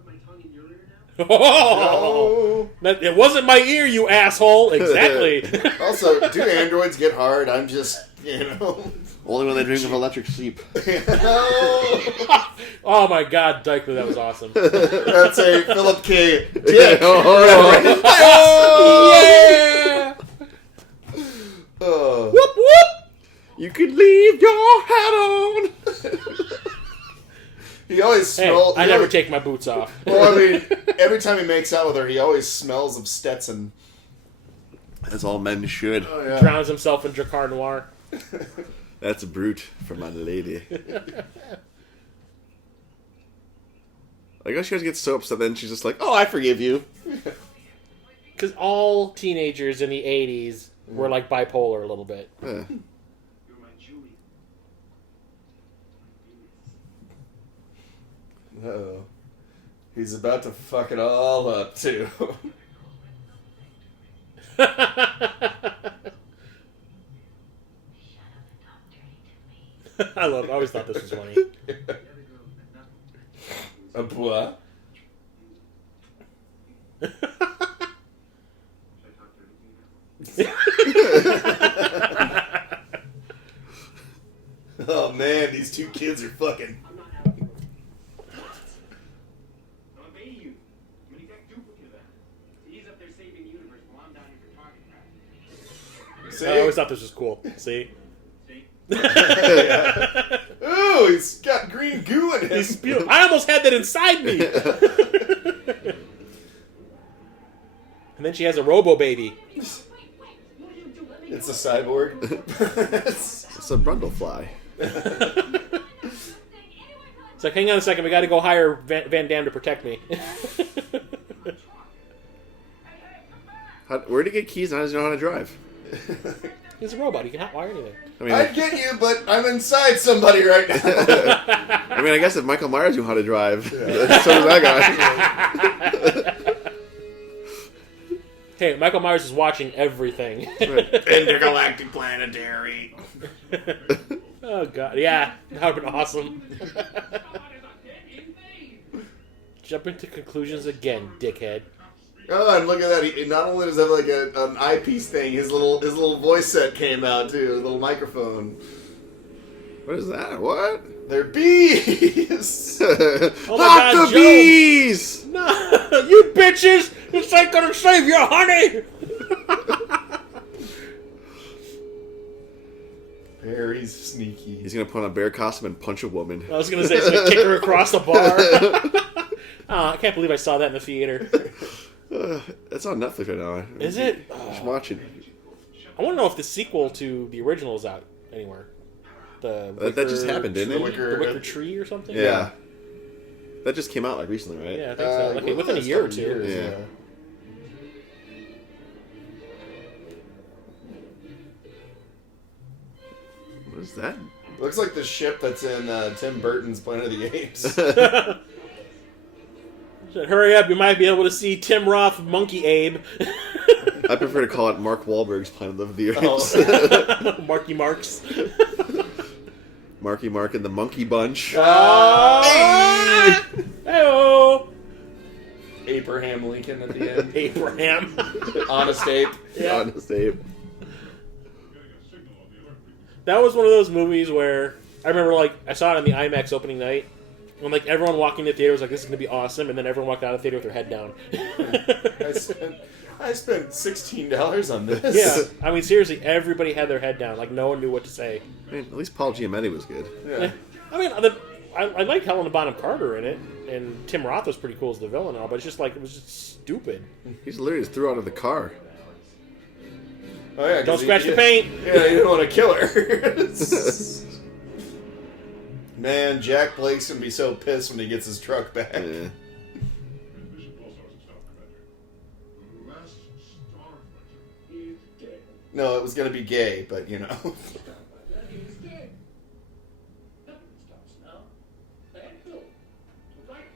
my tongue in your ear now? Oh! That- It wasn't my ear, you asshole! Exactly! Also, do androids get hard? I'm just, Only when they dream of electric sheep. Oh my god, Deuchler, that was awesome. That's a Philip K. Dick. Yeah! Oh. Whoop whoop! You could leave your hat on! He always Hey, smells. I never take my boots off. Well, I mean, every time he makes out with her, he always smells of Stetson. As all men should. Oh, yeah. Drowns himself in Drakkar Noir. That's a brute for my lady. I guess she always gets so upset, then she's just like, oh, I forgive you. Because all teenagers in the 80s were like bipolar a little bit. Eh. You're my Julie. Uh-oh. He's about to fuck it all up, too. I always thought this was funny. A bois? Should I talk to everything now? Oh, man, these two kids are fucking. I'm not out. I'm obeying you. I'm an exact duplicate of that. He's up there saving the universe while I'm down here for target practice. See? I always thought this was cool. See? See? Ooh, he's got green goo in him. He's spewing. I almost had that inside me! And then she has a robo baby. It's a cyborg. It's a Brundlefly. It's like, hang on a second, we gotta go hire Van Damme to protect me. Where'd he get keys and how does he know how to drive? He's a robot, he can hotwire anything. I mean, I'd get you, but I'm inside somebody right now. I mean, I guess if Michael Myers knew how to drive, so does that guy. Hey, Michael Myers is watching everything. Intergalactic planetary. Oh god, yeah, that would've been awesome. Jump into conclusions again, dickhead. Oh, and look at that! He not only does he have like an eyepiece thing, his little voice set came out too, a little microphone. What is that? What? They're bees. Oh my Lock God, the Joe. bees! No, you bitches! This ain't gonna save your honey! Very sneaky. He's gonna put on a bear costume and punch a woman. I was gonna say, he's gonna kick her across the bar. I can't believe I saw that in the theater. It's on Netflix right now. Is it? You should watch it. I want to know if the sequel to the original is out anywhere. That just happened, didn't it? The Wicker Tree or something? Yeah. That just came out like recently, right? Yeah, I think so. Like, within a year or two. Years, Yeah. What is that? Looks like the ship that's in Tim Burton's Planet of the Apes. Said, hurry up, you might be able to see Tim Roth Monkey Abe. I prefer to call it Mark Wahlberg's Planet of the Apes. Oh. Marky Marks. Marky Mark and the Monkey Bunch. Oh! Hey-oh! Abraham Lincoln at the end. Abraham. Honest Ape. Yeah. Honest Abe. That was one of those movies where I remember, like, I saw it on the IMAX opening night, and, like, everyone walking in the theater was like, this is going to be awesome, and then everyone walked out of the theater with their head down. I spent $16 on this. Yeah, I mean, seriously, everybody had their head down. Like, no one knew what to say. I mean, at least Paul Giamatti was good. Yeah. I mean, I like Helena Bonham Carter in it, and Tim Roth was pretty cool as the villain and all, but it's just like, it was just stupid. He's literally just threw out of the car. Oh, yeah, Don't scratch the paint! Yeah, you didn't want to kill her. Man, Jack Blake's going to be so pissed when he gets his truck back. Yeah. Last Starfighter is dead. No, it was going to be gay, but you know. He's dead. Nothing stops now. And Phil. Right.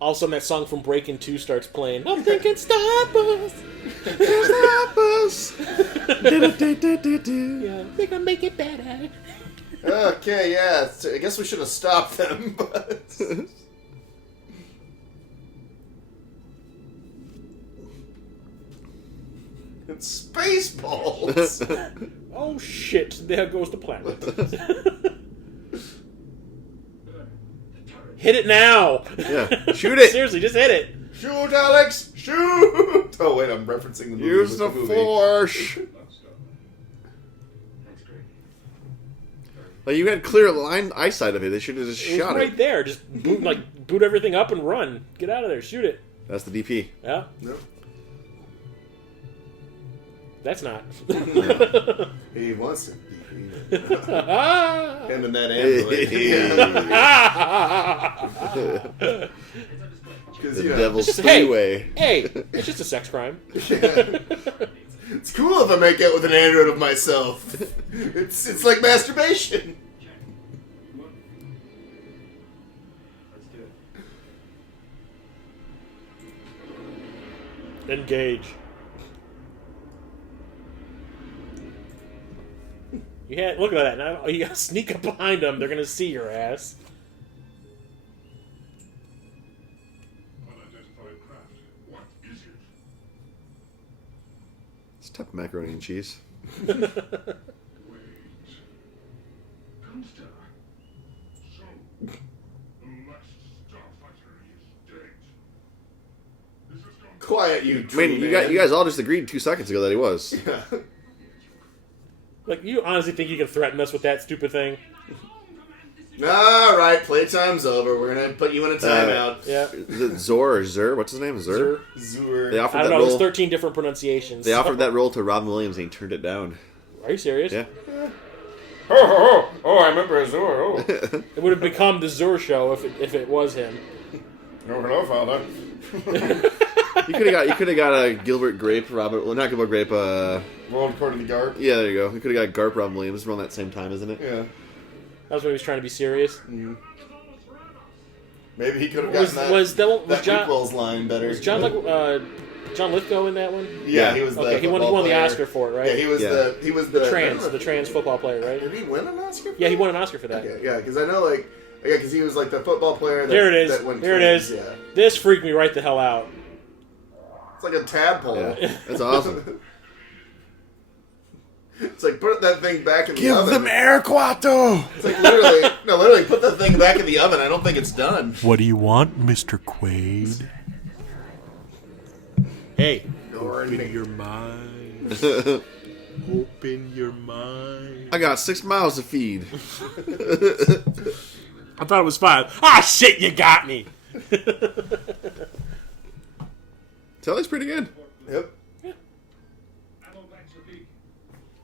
All of a sudden, that song from Breaking 2 starts playing. Nothing can stop us! Stop us! Yeah, we gonna make it better. Okay, yeah, I guess we should have stopped them, but... It's Spaceballs! Oh shit, there goes the planet. Hit it now! Yeah, shoot it! Seriously, just hit it. Shoot, Alex! Shoot! Oh, wait, I'm referencing the movie. Use with the movie. force! Thanks, Greg. Like, you had clear line eyesight of it. They should have just It was shot right it. there. Just boot everything up and run. Get out of there. Shoot it. That's the DP. Yeah, Nope. that's not. He wants to be. Ah! Him and that android. Because, The you know, devil's Just- hey. three-way. Hey, it's just a sex crime. it's cool if I make out with an android of myself. It's like masturbation. Let's do it. Engage. You had look at that. Now you gotta sneak up behind them. They're gonna see your ass. Unidentified craft. What is it? It's tough macaroni and cheese. Wait. Gunstar. So, the last Starfighter is dead. This has gone Quiet, you I tree mean, you man. guys all just agreed 2 seconds ago that he was. Like, you honestly think you can threaten us with that stupid thing? All right, playtime's over. We're gonna put you in a timeout. Yeah. Is it Zor or Zur? What's his name? Zur? Zur. They offered I don't that know. There's role. 13 different pronunciations. They offered that role to Robin Williams and he turned it down. Are you serious? Yeah. Oh, I remember Zur. Oh, It would have become the Zur show if it was him. no, hello, father. You could have got a Gilbert Grape, Robert. Well, not Gilbert Grape. World according to Garp. Yeah, there you go. You could have got Garp Robin Williams around that same time, isn't it? Yeah. That was when he was trying to be serious. Maybe he could have gotten that Was Weak John Wells line better. was John John Lithgow in that one? Yeah, he was the Okay, he won football the player. Oscar for it, right? Yeah, he was the trans football player, right? Did he win an Oscar? Yeah, he won an Oscar for that. Okay, yeah, because I know because he was like the football player. There it is. That went There it trans, is. Yeah. This freaked me right the hell out. It's like a tadpole. Yeah, that's awesome. It's like put that thing back in the Give oven. them air, Quato! It's like literally put that thing back in the oven. I don't think it's done. What do you want, Mr. Quaid? Hey, open your mind. Open your mind. I got 6 miles to feed. I thought it was 5. Ah, shit, you got me. Telly's pretty good. Yep. Ammo banks are big.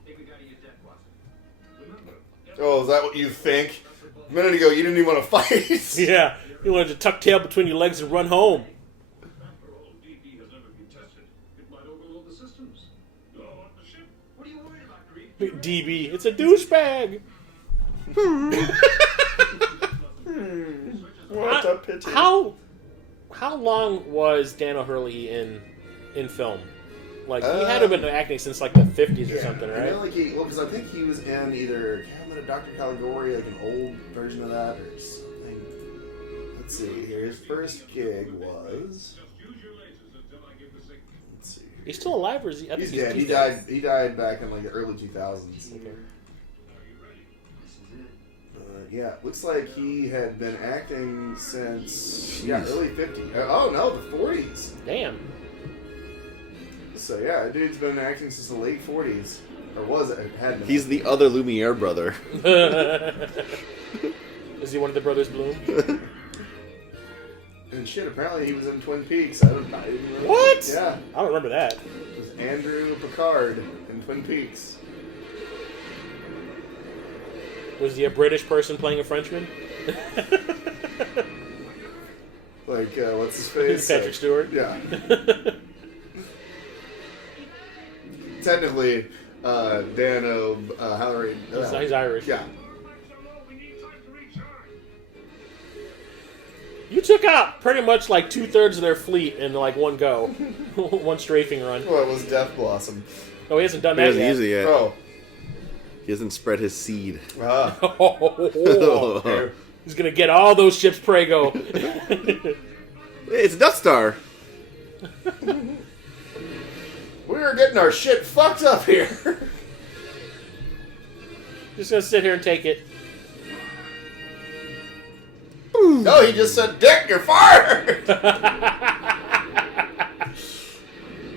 Think we gotta use that, Watson. Remember, Oh, is that what you think? A minute ago, you didn't even want to fight. Yeah, you wanted to tuck tail between your legs and run home. after all, DB has never been tested. It might overload the systems. Blow up the ship. What are you worried about, Greek? DB, it's a douchebag. What a pity. How long was Dan O'Hurley in film? Like, he had to have been acting since, like, the 50s or something, I right? know, because I think he was in either Cabinet of Dr. Caligari, like an old version of that, or something. Let's see here. His first gig was... Just use your lasers until I give the signal. Let's see. He's still alive, or is he? I think He's dead. He's dead. He died back in like the early 2000s. Okay. This is it. Yeah, looks like he had been acting since Jeez. early 50s. Oh no, the 40s. Damn. So yeah, dude's been acting since the late 40s, or was it? Had been. He's the other Lumiere brother. Is he one of the Brothers Bloom? And shit. Apparently he was in Twin Peaks. I didn't really... What? Yeah, I don't remember that. it was Andrew Picard in Twin Peaks. Was he a British person playing a Frenchman? Like what's his face? Patrick Stewart? Yeah. Technically, Dan O'Halloran. He's Irish. Yeah. We need time to recharge. You took out pretty much like 2/3 of their fleet in like one go. One strafing run. Well, it was Death Blossom. Oh, he hasn't done He that hasn't yet. used it yet. Oh. He hasn't spread his seed. Ah. Oh, he's gonna get all those ships prego. Hey, it's a Death Star. We are getting our shit fucked up here. Just gonna sit here and take it. No, he just said, "Dick, you're fired."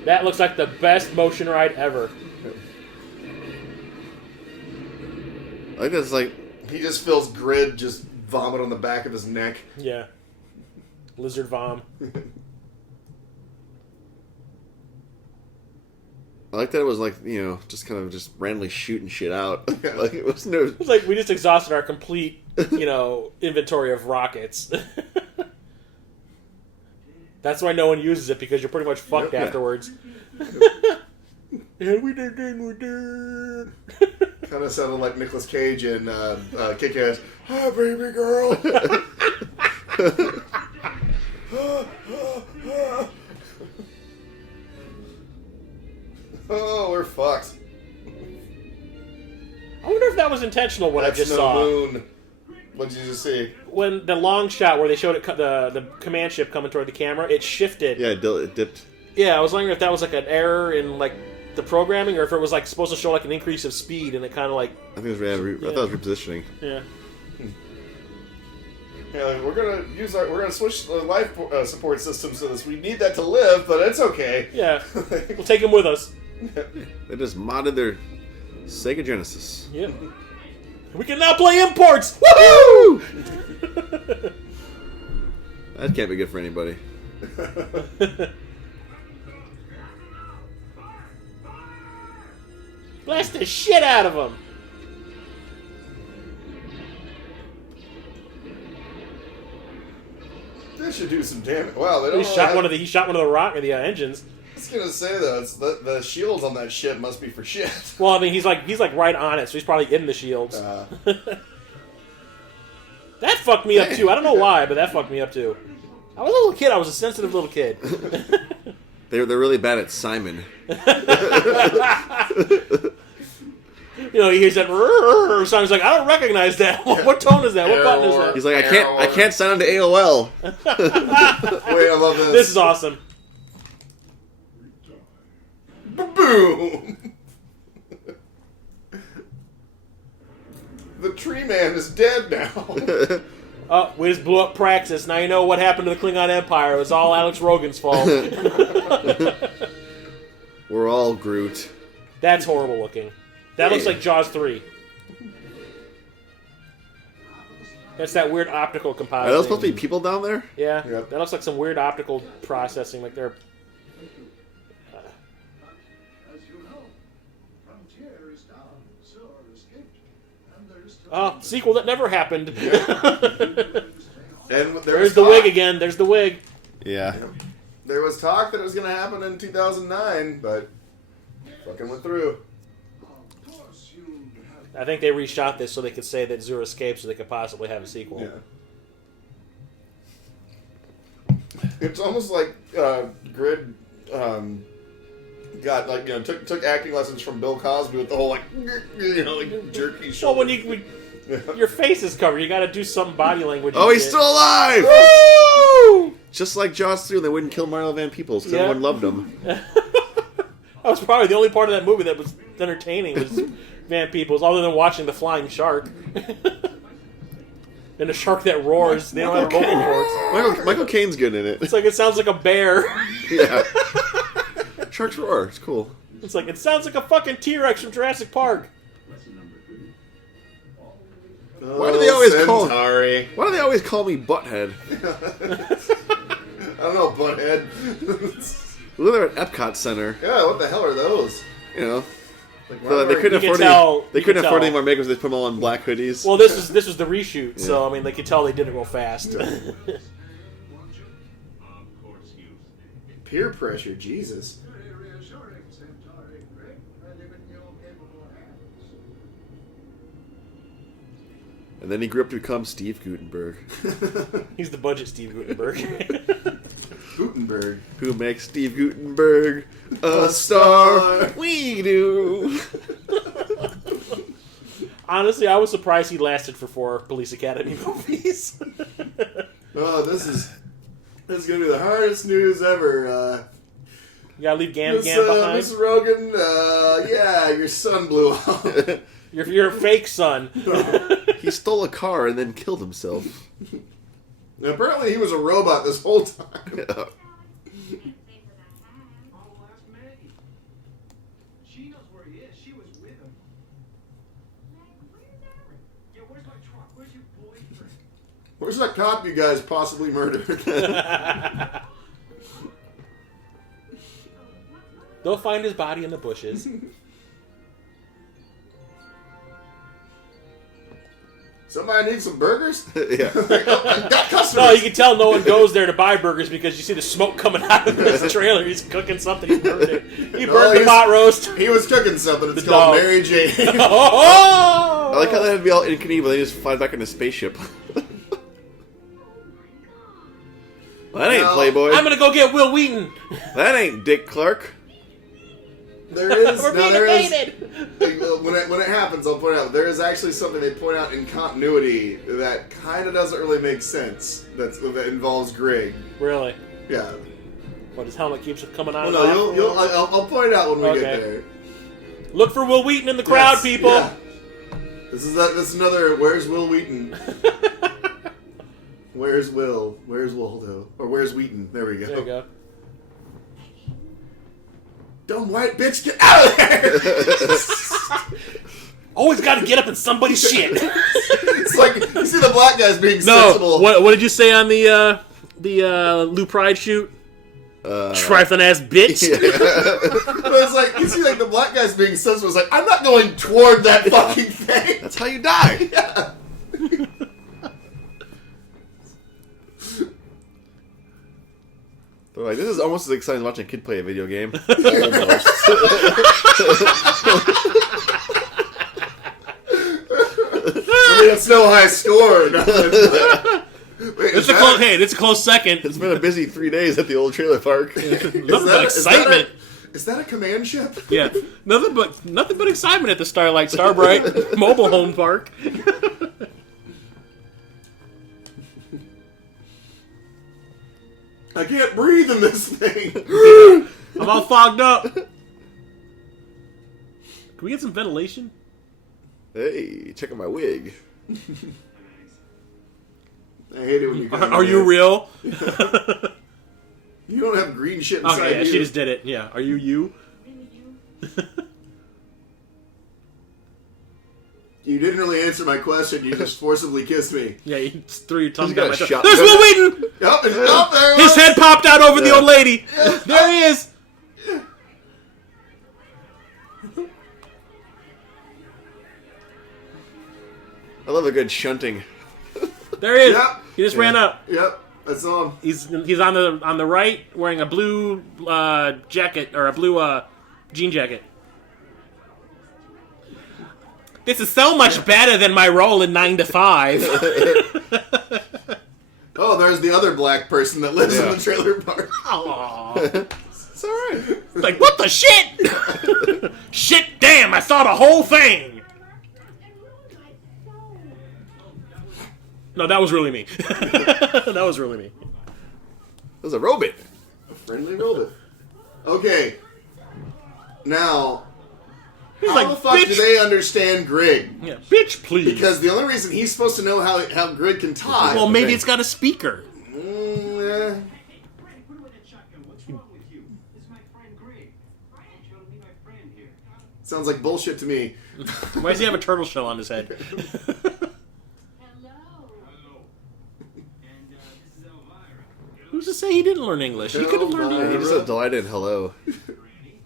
That looks like the best motion ride ever. I think that's like... He just feels Grid just vomit on the back of his neck. Yeah. Lizard vom. I like that it was like, just kind of just randomly shooting shit out. Like it was no... It's like we just exhausted our complete, inventory of rockets. That's why no one uses it, because you're pretty much fucked Yeah. afterwards. Yeah, we did. Kind of sounded like Nicolas Cage in Kick-Ass. Hi, baby girl. Oh, we're fucked. I wonder if that was intentional. What That's I just no saw moon. What did you just see? when the long shot where they showed it, the command ship coming toward the camera, it shifted. Yeah, it dipped. Yeah, I was wondering if that was like an error in like the programming, or if it was like supposed to show like an increase of speed, and it kind of like I think it was, I thought it was repositioning. yeah. Yeah, like, we're gonna switch the life support system so this. We need that to live, but it's okay. Yeah, we'll take him with us. They just modded their Sega Genesis. Yeah. We can now play imports! Woohoo! That can't be good for anybody. Blast the shit out of them! They should do some damage. Wow, they don't. He shot one of the engines. I was gonna say though, it's the shields on that ship must be for shit. Well, I mean, he's like right on it, so he's probably in the shields. That fucked me up too. I don't know why, but that fucked me up too. I was a little kid. I was a sensitive little kid. They're really bad at Simon. You know, he hears that sound. He's like, I don't recognize that. What tone is that? What button is that? He's like, I can't sign on to AOL. Wait, I love this. This is awesome. Boom! The tree man is dead now. Oh, we just blew up Praxis. Now you know what happened to the Klingon Empire. It was all Alex Rogan's fault. We're all Groot. That's horrible looking. That looks like Jaws 3. That's that weird optical compositing. Are those supposed to be people down there? Yeah. Yep. That looks like some weird optical processing. Like they're... As you know, Frontier is down, Zura escaped, and there is still sequel that never happened. And There's the wig again. There's the wig. Yeah. There was talk that it was going to happen in 2009, but fucking went through. Of course you have I think they reshot this so they could say that Zura escaped so they could possibly have a sequel. Yeah. It's almost like Grid got like took acting lessons from Bill Cosby with the whole like jerky Well, shoulder. when your face is covered, you got to do some body language. Oh, he's shit. still alive! Woo! Just like Jaws 3, they wouldn't kill Mario Van Peebles because Yeah. everyone loved him. That was probably the only part of that movie that was entertaining was Van Peebles, other than watching the flying shark. And a shark that roars. They don't have vocal cords. Michael Caine's good in it. It's like it sounds like a bear. Yeah. Sharks roar. It's cool. It's like it sounds like a fucking T-Rex from Jurassic Park. Why do they always Centauri. Why do they always call me Butthead? I don't know, butthead. Well, they're at Epcot Center. Yeah, what the hell are those? You know, Like, they couldn't You can afford tell- they you couldn't can afford tell. any more makeup, so they put them all in black hoodies. Well, this was the reshoot, so I mean, they could tell they did it real fast. Of course you. Peer pressure, Jesus. very reassuring, Centauri, Greg. I live in your capable hands. And then he grew up to become Steve Gutenberg, He's the budget Steve Gutenberg. Gutenberg. who makes Steve Gutenberg a star. We do. Honestly, I was surprised he lasted for 4 Police Academy movies. Oh, this is gonna be the hardest news ever. You gotta leave Gam Miss, Gam behind. Mrs. Rogan, yeah, your son blew up. You're a fake son. He stole a car and then killed himself. And apparently, he was a robot this whole time. Yeah. I'll ask Maggie. She knows where he is. She was with him. Yeah, where's my truck? Where's your boyfriend? Where's that cop you guys possibly murdered? They'll find his body in the bushes. Somebody need some burgers? Yeah. Got customers. No, you can tell no one goes there to buy burgers because you see the smoke coming out of his trailer. He's cooking something. He burned it. He burned the pot roast. He was cooking something. It's The called dog. Mary Jane. Oh! I like how that'd be all Inconceivable, but they just fly back in a spaceship. Well, that ain't No. Playboy. I'm gonna go get Will Wheaton. That ain't Dick Clark. There is. We're now being there is. invaded. When it happens, I'll point out there is actually something they point out in continuity that kind of doesn't really make sense. That involves Greg. Really? Yeah. What, his helmet keeps coming on? Well, and no, off? I'll point it out when we Okay. get there. Look for Will Wheaton in the crowd, Yes, people. yeah. This is another. Where's Will Wheaton? Where's Will? Where's Waldo? Or where's Wheaton? There we go. There you go. Dumb white bitch, get out of there! Always got to get up in somebody's shit. It's like you see the black guys being No. sensible. What did you say on the Lou Pride shoot? Trifling ass bitch. But it's like you see like the black guys being sensible. It's like I'm not going toward that fucking thing. That's how you die. Yeah. They're like, this is almost as exciting as watching a kid play a video game. Almost. I mean, it's no high score. Wait, It's It's a close. Hey, it's a close second. It's been a busy 3 days at the old trailer park. Nothing but excitement. Is that a command ship? Yeah, nothing but excitement at the Starlight Starbright Mobile Home Park. I can't breathe in this thing. I'm all fogged up. Can we get some ventilation? Hey, check out my wig. I hate it when you. Are you real? You don't have green shit inside Okay, yeah, you. she just did it. Yeah, are you you? You didn't really answer my question. You just forcibly kissed me. Yeah, you just threw your tongue He's down got my a throat. shot- There's Will Wheaton! Yep, it's up there. His head popped out over the old lady. There he is. I love a good shunting. There he is. Yep. He just ran up. Yep, that's on. He's on the right wearing a blue jacket or a blue jean jacket. This is so much better than my role in 9 to 5. Oh, there's the other black person that lives in Yeah. the trailer park. Aww. It's alright. Like, what the shit? Shit, damn, I saw the whole thing. No, that was really me. That was really me. It was a robot. Friendly robot. Okay. Now, He's how like, the fuck do bitch. they understand Grig? Yeah, bitch, please. Because the only reason he's supposed to know how Grig can talk. Well, maybe it's got a speaker. Eh. Greg, put away that shotgun. What's wrong with you? This is my friend Greg. Why aren't you to be my friend here? Sounds like bullshit to me. Why does he have a turtle shell on his head? Hello. Hello. And this is Elvira. Who's to say he didn't learn English? He could have learned Elvira. He English. just said delighted and hello. Granny,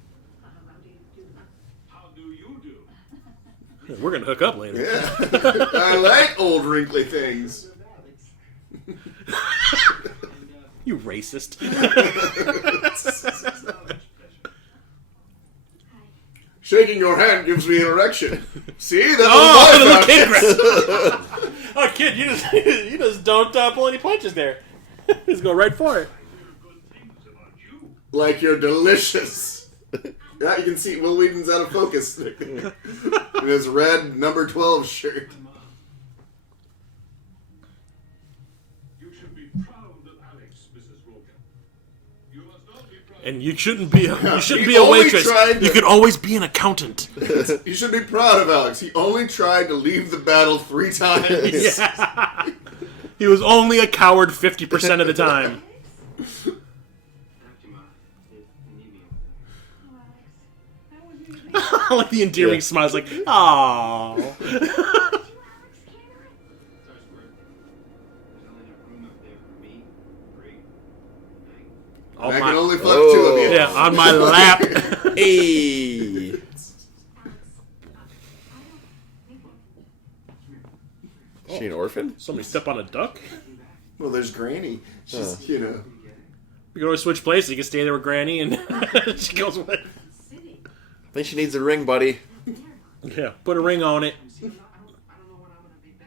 how do you do? We're gonna hook up later. Yeah. I like old wrinkly things. You racist. Shaking your hand gives me an erection. See? That's Oh, what the kid I grabs. Oh, kid, you just don't pull any punches there. Just go right for it. Like you're delicious. Yeah, you can see Will Wheaton's out of focus. In his red number 12 shirt. You should be proud of Alex, Mrs. Rogan. You must not be proud. And you shouldn't be He a only waitress. tried to- You could always be an accountant. You should be proud of Alex. He only tried to leave the battle 3 times. Yeah. He was only a coward 50% of the time. After Ma, you need me. I like the endearing Yeah. smiles, like, aww. Sorry, Squirt. There's only enough room up there for me, Greg, and I. On I my- can only fuck 2 of you. Yeah, on my lap. Hey! She an orphan? Somebody step on a duck? Well, there's Granny. She's, you know. You can always switch places. You can stay there with Granny, and she goes with. I think she needs a ring, buddy. Yeah, put a ring on it. See, I don't know when I'm gonna be back.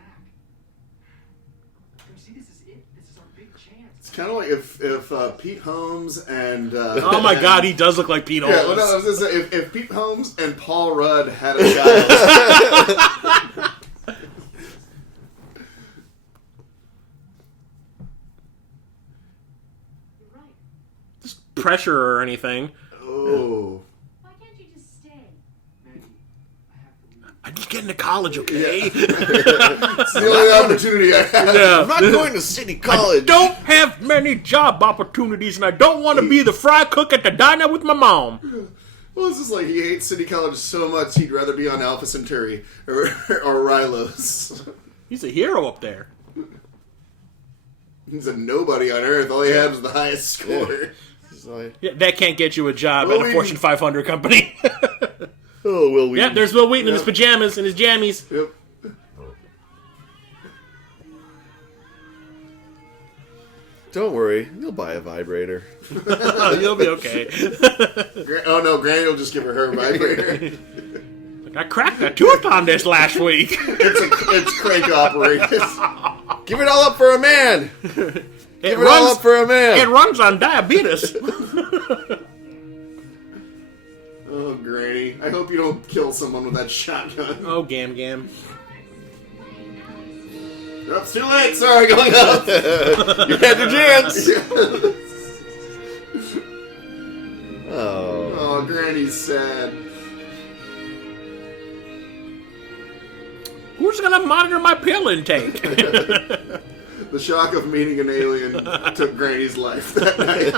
See, this is it. This is our big chance. It's kind of like if Pete Holmes and... Oh my god, he does look like Pete Holmes. Yeah, well, no, I was gonna say, if Pete Holmes and Paul Rudd had a child... You're right. Just pressure or anything. Oh. Why can't you just stay? Maggie, I have to leave. I'm just getting to college, okay? It's the only opportunity I have. Yeah. I'm not going to City College. Don't have many job opportunities, and I don't want to be the fry cook at the diner with my mom. Well, it's just like he hates City College so much he'd rather be on Alpha Centauri or Rylos. He's a hero up there. He's a nobody on Earth. All he had was the highest score. It's like, Yeah, that can't get you a job Will at a Wheaton. Fortune 500 company. oh, Will Wheaton. Yeah, there's Will Wheaton in his Yep. pajamas and his jammies. Yep. Don't worry, you'll buy a vibrator. Oh, you'll be okay. Oh no, Granny will just give her vibrator. I cracked a tooth on this last week. It's crank operated. Give it all up for a man. Give it all up for a man. It runs on diabetes. Oh, Granny. I hope you don't kill someone with that shotgun. Oh, Gam Gam. Oh, it's too late. Sorry, going up. You had your chance. Oh. Oh, Granny's sad. Who's gonna monitor my pill intake? The shock of meeting an alien took Granny's life that night.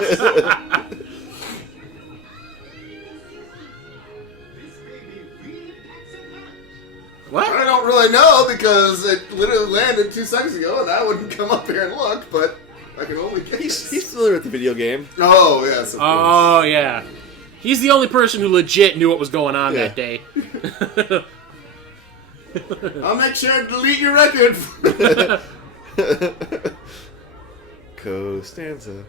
What? I don't really know because it literally landed 2 seconds ago and I wouldn't come up here and look, but I can only guess. He's familiar with the video game. Oh, yes, of course. Oh, yeah. He's the only person who legit knew what was going on that day. I'll make sure to delete your record. Costanza.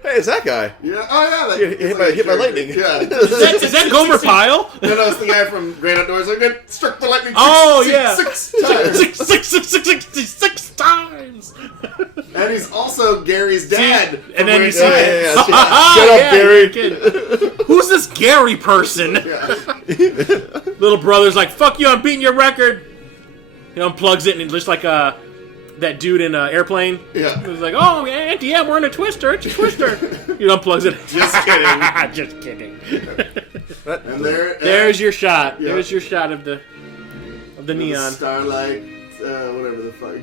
Hey, it's that guy. Yeah. Oh, yeah. That, Hit my lightning. Yeah. Is that Gomer Pyle? No, it's the guy from Great Outdoors. Like, it struck the lightning six times. Six times. And he's also Gary's dad. And then you see Yeah. Shut Shut up, Gary. Who's this Gary person? Yeah. Little brother's like, fuck you, I'm beating your record. He unplugs it and just like that dude in Airplane. Yeah. He was like, oh, Auntie, yeah, we're in a twister. It's a twister. He unplugs it. Just kidding. Just kidding. And There's your shot. Yeah. There's your shot of the neon. Starlight, whatever the fuck.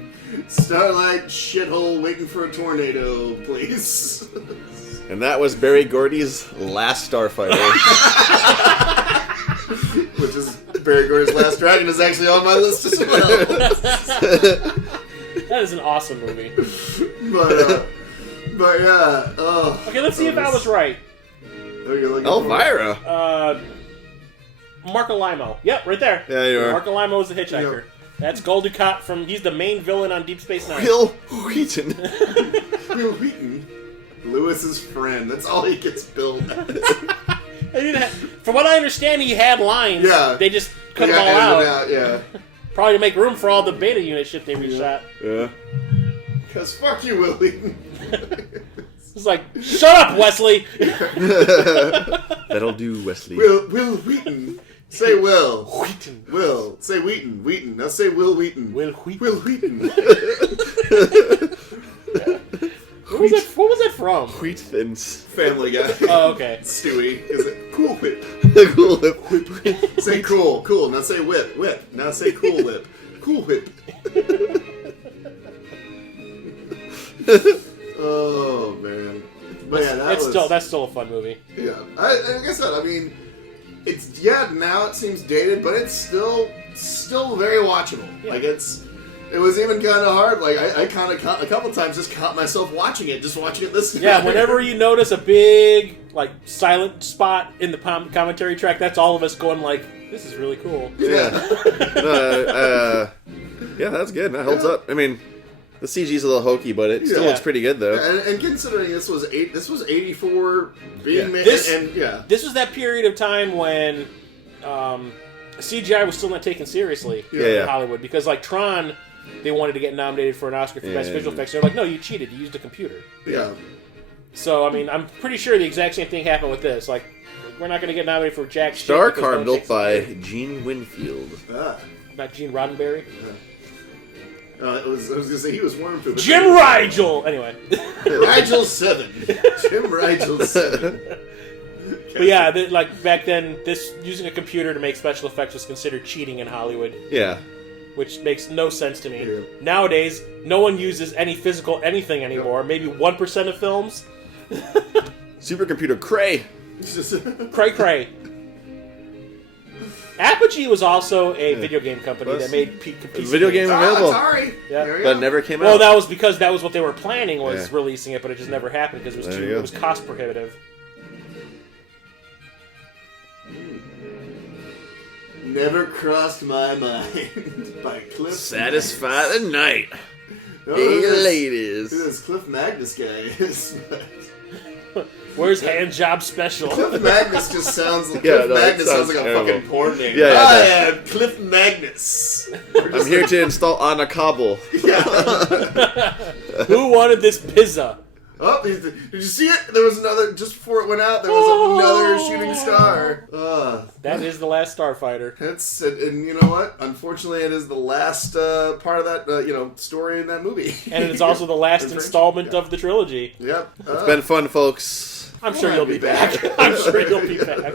Starlight shithole waiting for a tornado, please. And that was Barry Gordy's Last Starfighter. Which is Barry Gordy's Last Dragon is actually on my list as well. That is an awesome movie. But yeah. Oh. Okay, let's see if I was right. Oh, you're looking for Elvira. Marco Limo. Yep, right there. Yeah, you are. Marco Limo is the hitchhiker. Yep. That's Gul Dukat he's the main villain on Deep Space Nine. Will Wheaton. Will Wheaton. Lewis's friend. That's all he gets billed as. From what I understand, he had lines. Yeah. They just cut them all out. Yeah. Probably to make room for all the beta unit shit they reshot. Yeah. Because fuck you, Will Wheaton. It's like, shut up, Wesley! That'll do, Wesley. Will Wheaton. Say Will. Wheaton. Will. Say Wheaton. Wheaton. Now say Will Wheaton. Will Wheaton. Will Wheaton. What was that from? Wheat Thins. Family Guy. Oh, okay. Stewie. Is it Cool Whip? Cool Whip. Say cool. Cool. Now say whip. Whip. Now say Cool Whip. Cool Whip. Oh, man. But yeah, That's still a fun movie. Yeah. Like I said, I mean, it's, now it seems dated, but it's still very watchable. Yeah. Like, it was even kind of hard. Like, I kind of a couple times just caught myself watching it this time. Yeah, whenever you notice a big, like, silent spot in the commentary track, that's all of us going like, this is really cool. Yeah. Yeah, that's good. That holds up. I mean, the CG's a little hokey, but it still looks pretty good, though. And considering this was 84 being made, This was that period of time when CGI was still not taken seriously in Hollywood, because like Tron, they wanted to get nominated for an Oscar for Best Visual Effects. They're like, no, you cheated. You used a computer. Yeah. So I mean, I'm pretty sure the exact same thing happened with this. Like, we're not going to get nominated for jack shit. Star car built by Gene Winfield. Not Gene Roddenberry. I was going to say he was warm to it. Jim Rigel! Anyway. Rigel 7. Jim Rigel 7. But yeah, like back then, using a computer to make special effects was considered cheating in Hollywood. Yeah. Which makes no sense to me. Yeah. Nowadays, no one uses any physical anything anymore. Maybe 1% of films. Supercomputer Cray. Cray. Apogee was also a video game company that made PC video game available. Sorry. Yeah. But it never came out. Well, that was because that was what they were planning, was releasing it, but it just never happened because it was cost prohibitive. Never crossed my mind by Cliff. Satisfy the night. No, Hey, who ladies. this Cliff Magnus guy is. Where's Hand Job Special? Cliff Magnus just sounds like Yeah, Cliff no, it Magnus sounds sounds like terrible. a fucking porn name. Yeah, I yeah, am Cliff Magnus. I'm here to install Anna Kabul. Who wanted this pizza? Oh, did you see it? There was another, just before it went out, there was another shooting star. That is the Last Starfighter. And you know what? Unfortunately, it is the last part of that, story in that movie. And it's also the last installment Yeah. of the trilogy. Yep. It's been fun, folks. I'm sure I'll you'll be be back. back. I'm sure you'll be back.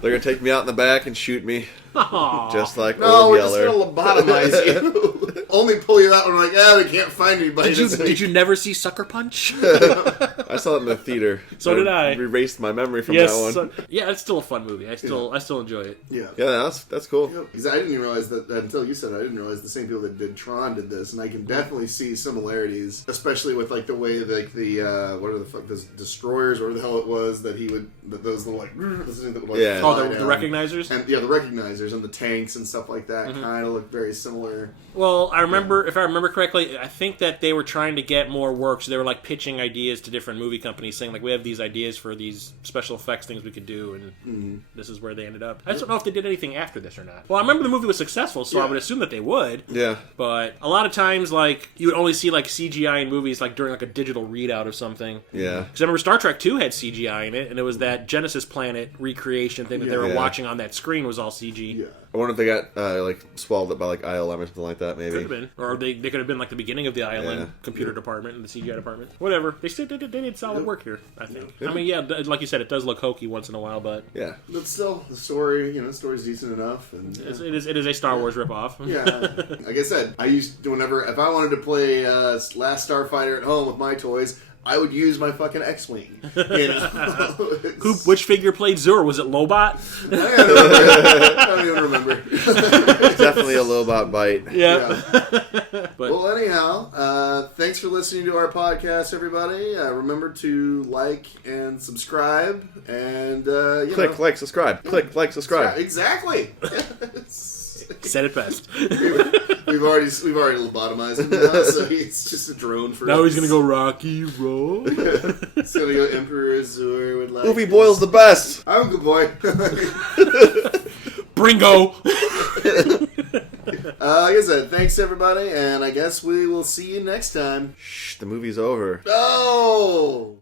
They're gonna take me out in the back and shoot me, Aw. just like No, old we're Yeller. just gonna lobotomize you. Only pull you out when we're like, we can't find anybody. Did you never see Sucker Punch? I saw it in the theater. So did I. Erased my memory from Yes. that one. Yeah, it's still a fun movie. I still enjoy it. Yeah. Yeah, that's cool. Because I didn't even realize that until you said it. I didn't realize the same people that did Tron did this, and I can definitely see similarities, especially with like the way like the what are the fuck the destroyers or whatever the hell it was that he would those little like those things that would like Yeah. fly The down. recognizers? And yeah, the recognizers and the tanks and stuff like that kind of look very similar. Well, I remember, if I remember correctly, I think that they were trying to get more work, so they were like pitching ideas to different movie companies, saying like, we have these ideas for these special effects things we could do, and this is where they ended up. I just don't know if they did anything after this or not. Well, I remember the movie was successful, so I would assume that they would. Yeah. But a lot of times, like, you would only see like CGI in movies like during like a digital readout of something. Yeah. Because I remember Star Trek 2 had CGI in it, and it was that Genesis planet recreation thing that they were Yeah. watching on that screen was all CG. Yeah. I wonder if they got like swallowed up by like ILM or something like that. Maybe. Could have been, or they could have been like the beginning of the ILM computer department and the CGI department. Whatever, they still did solid work here. I think. I mean, yeah, like you said, it does look hokey once in a while, but Yeah. But still, the story, the story's decent enough, and it is a Star Wars ripoff. yeah. Like I said, I used to if I wanted to play Last Starfighter at home with my toys, I would use my fucking X-wing. Which figure played Zur? Was it Lobot? I don't even remember. Definitely a Lobot bite. Yeah. But Well, anyhow, thanks for listening to our podcast, everybody. Remember to like and subscribe, and Click, like, subscribe. Click, like, subscribe. Exactly. said it best. We've already lobotomized him now, so he's just a drone for Now us. he's gonna go Rocky Road. He's gonna go Emperor Azur with like. Movie Boyle's the best. I'm a good boy. Bringo. Like I said, thanks everybody, and I guess we will see you next time. Shh, the movie's over. Oh!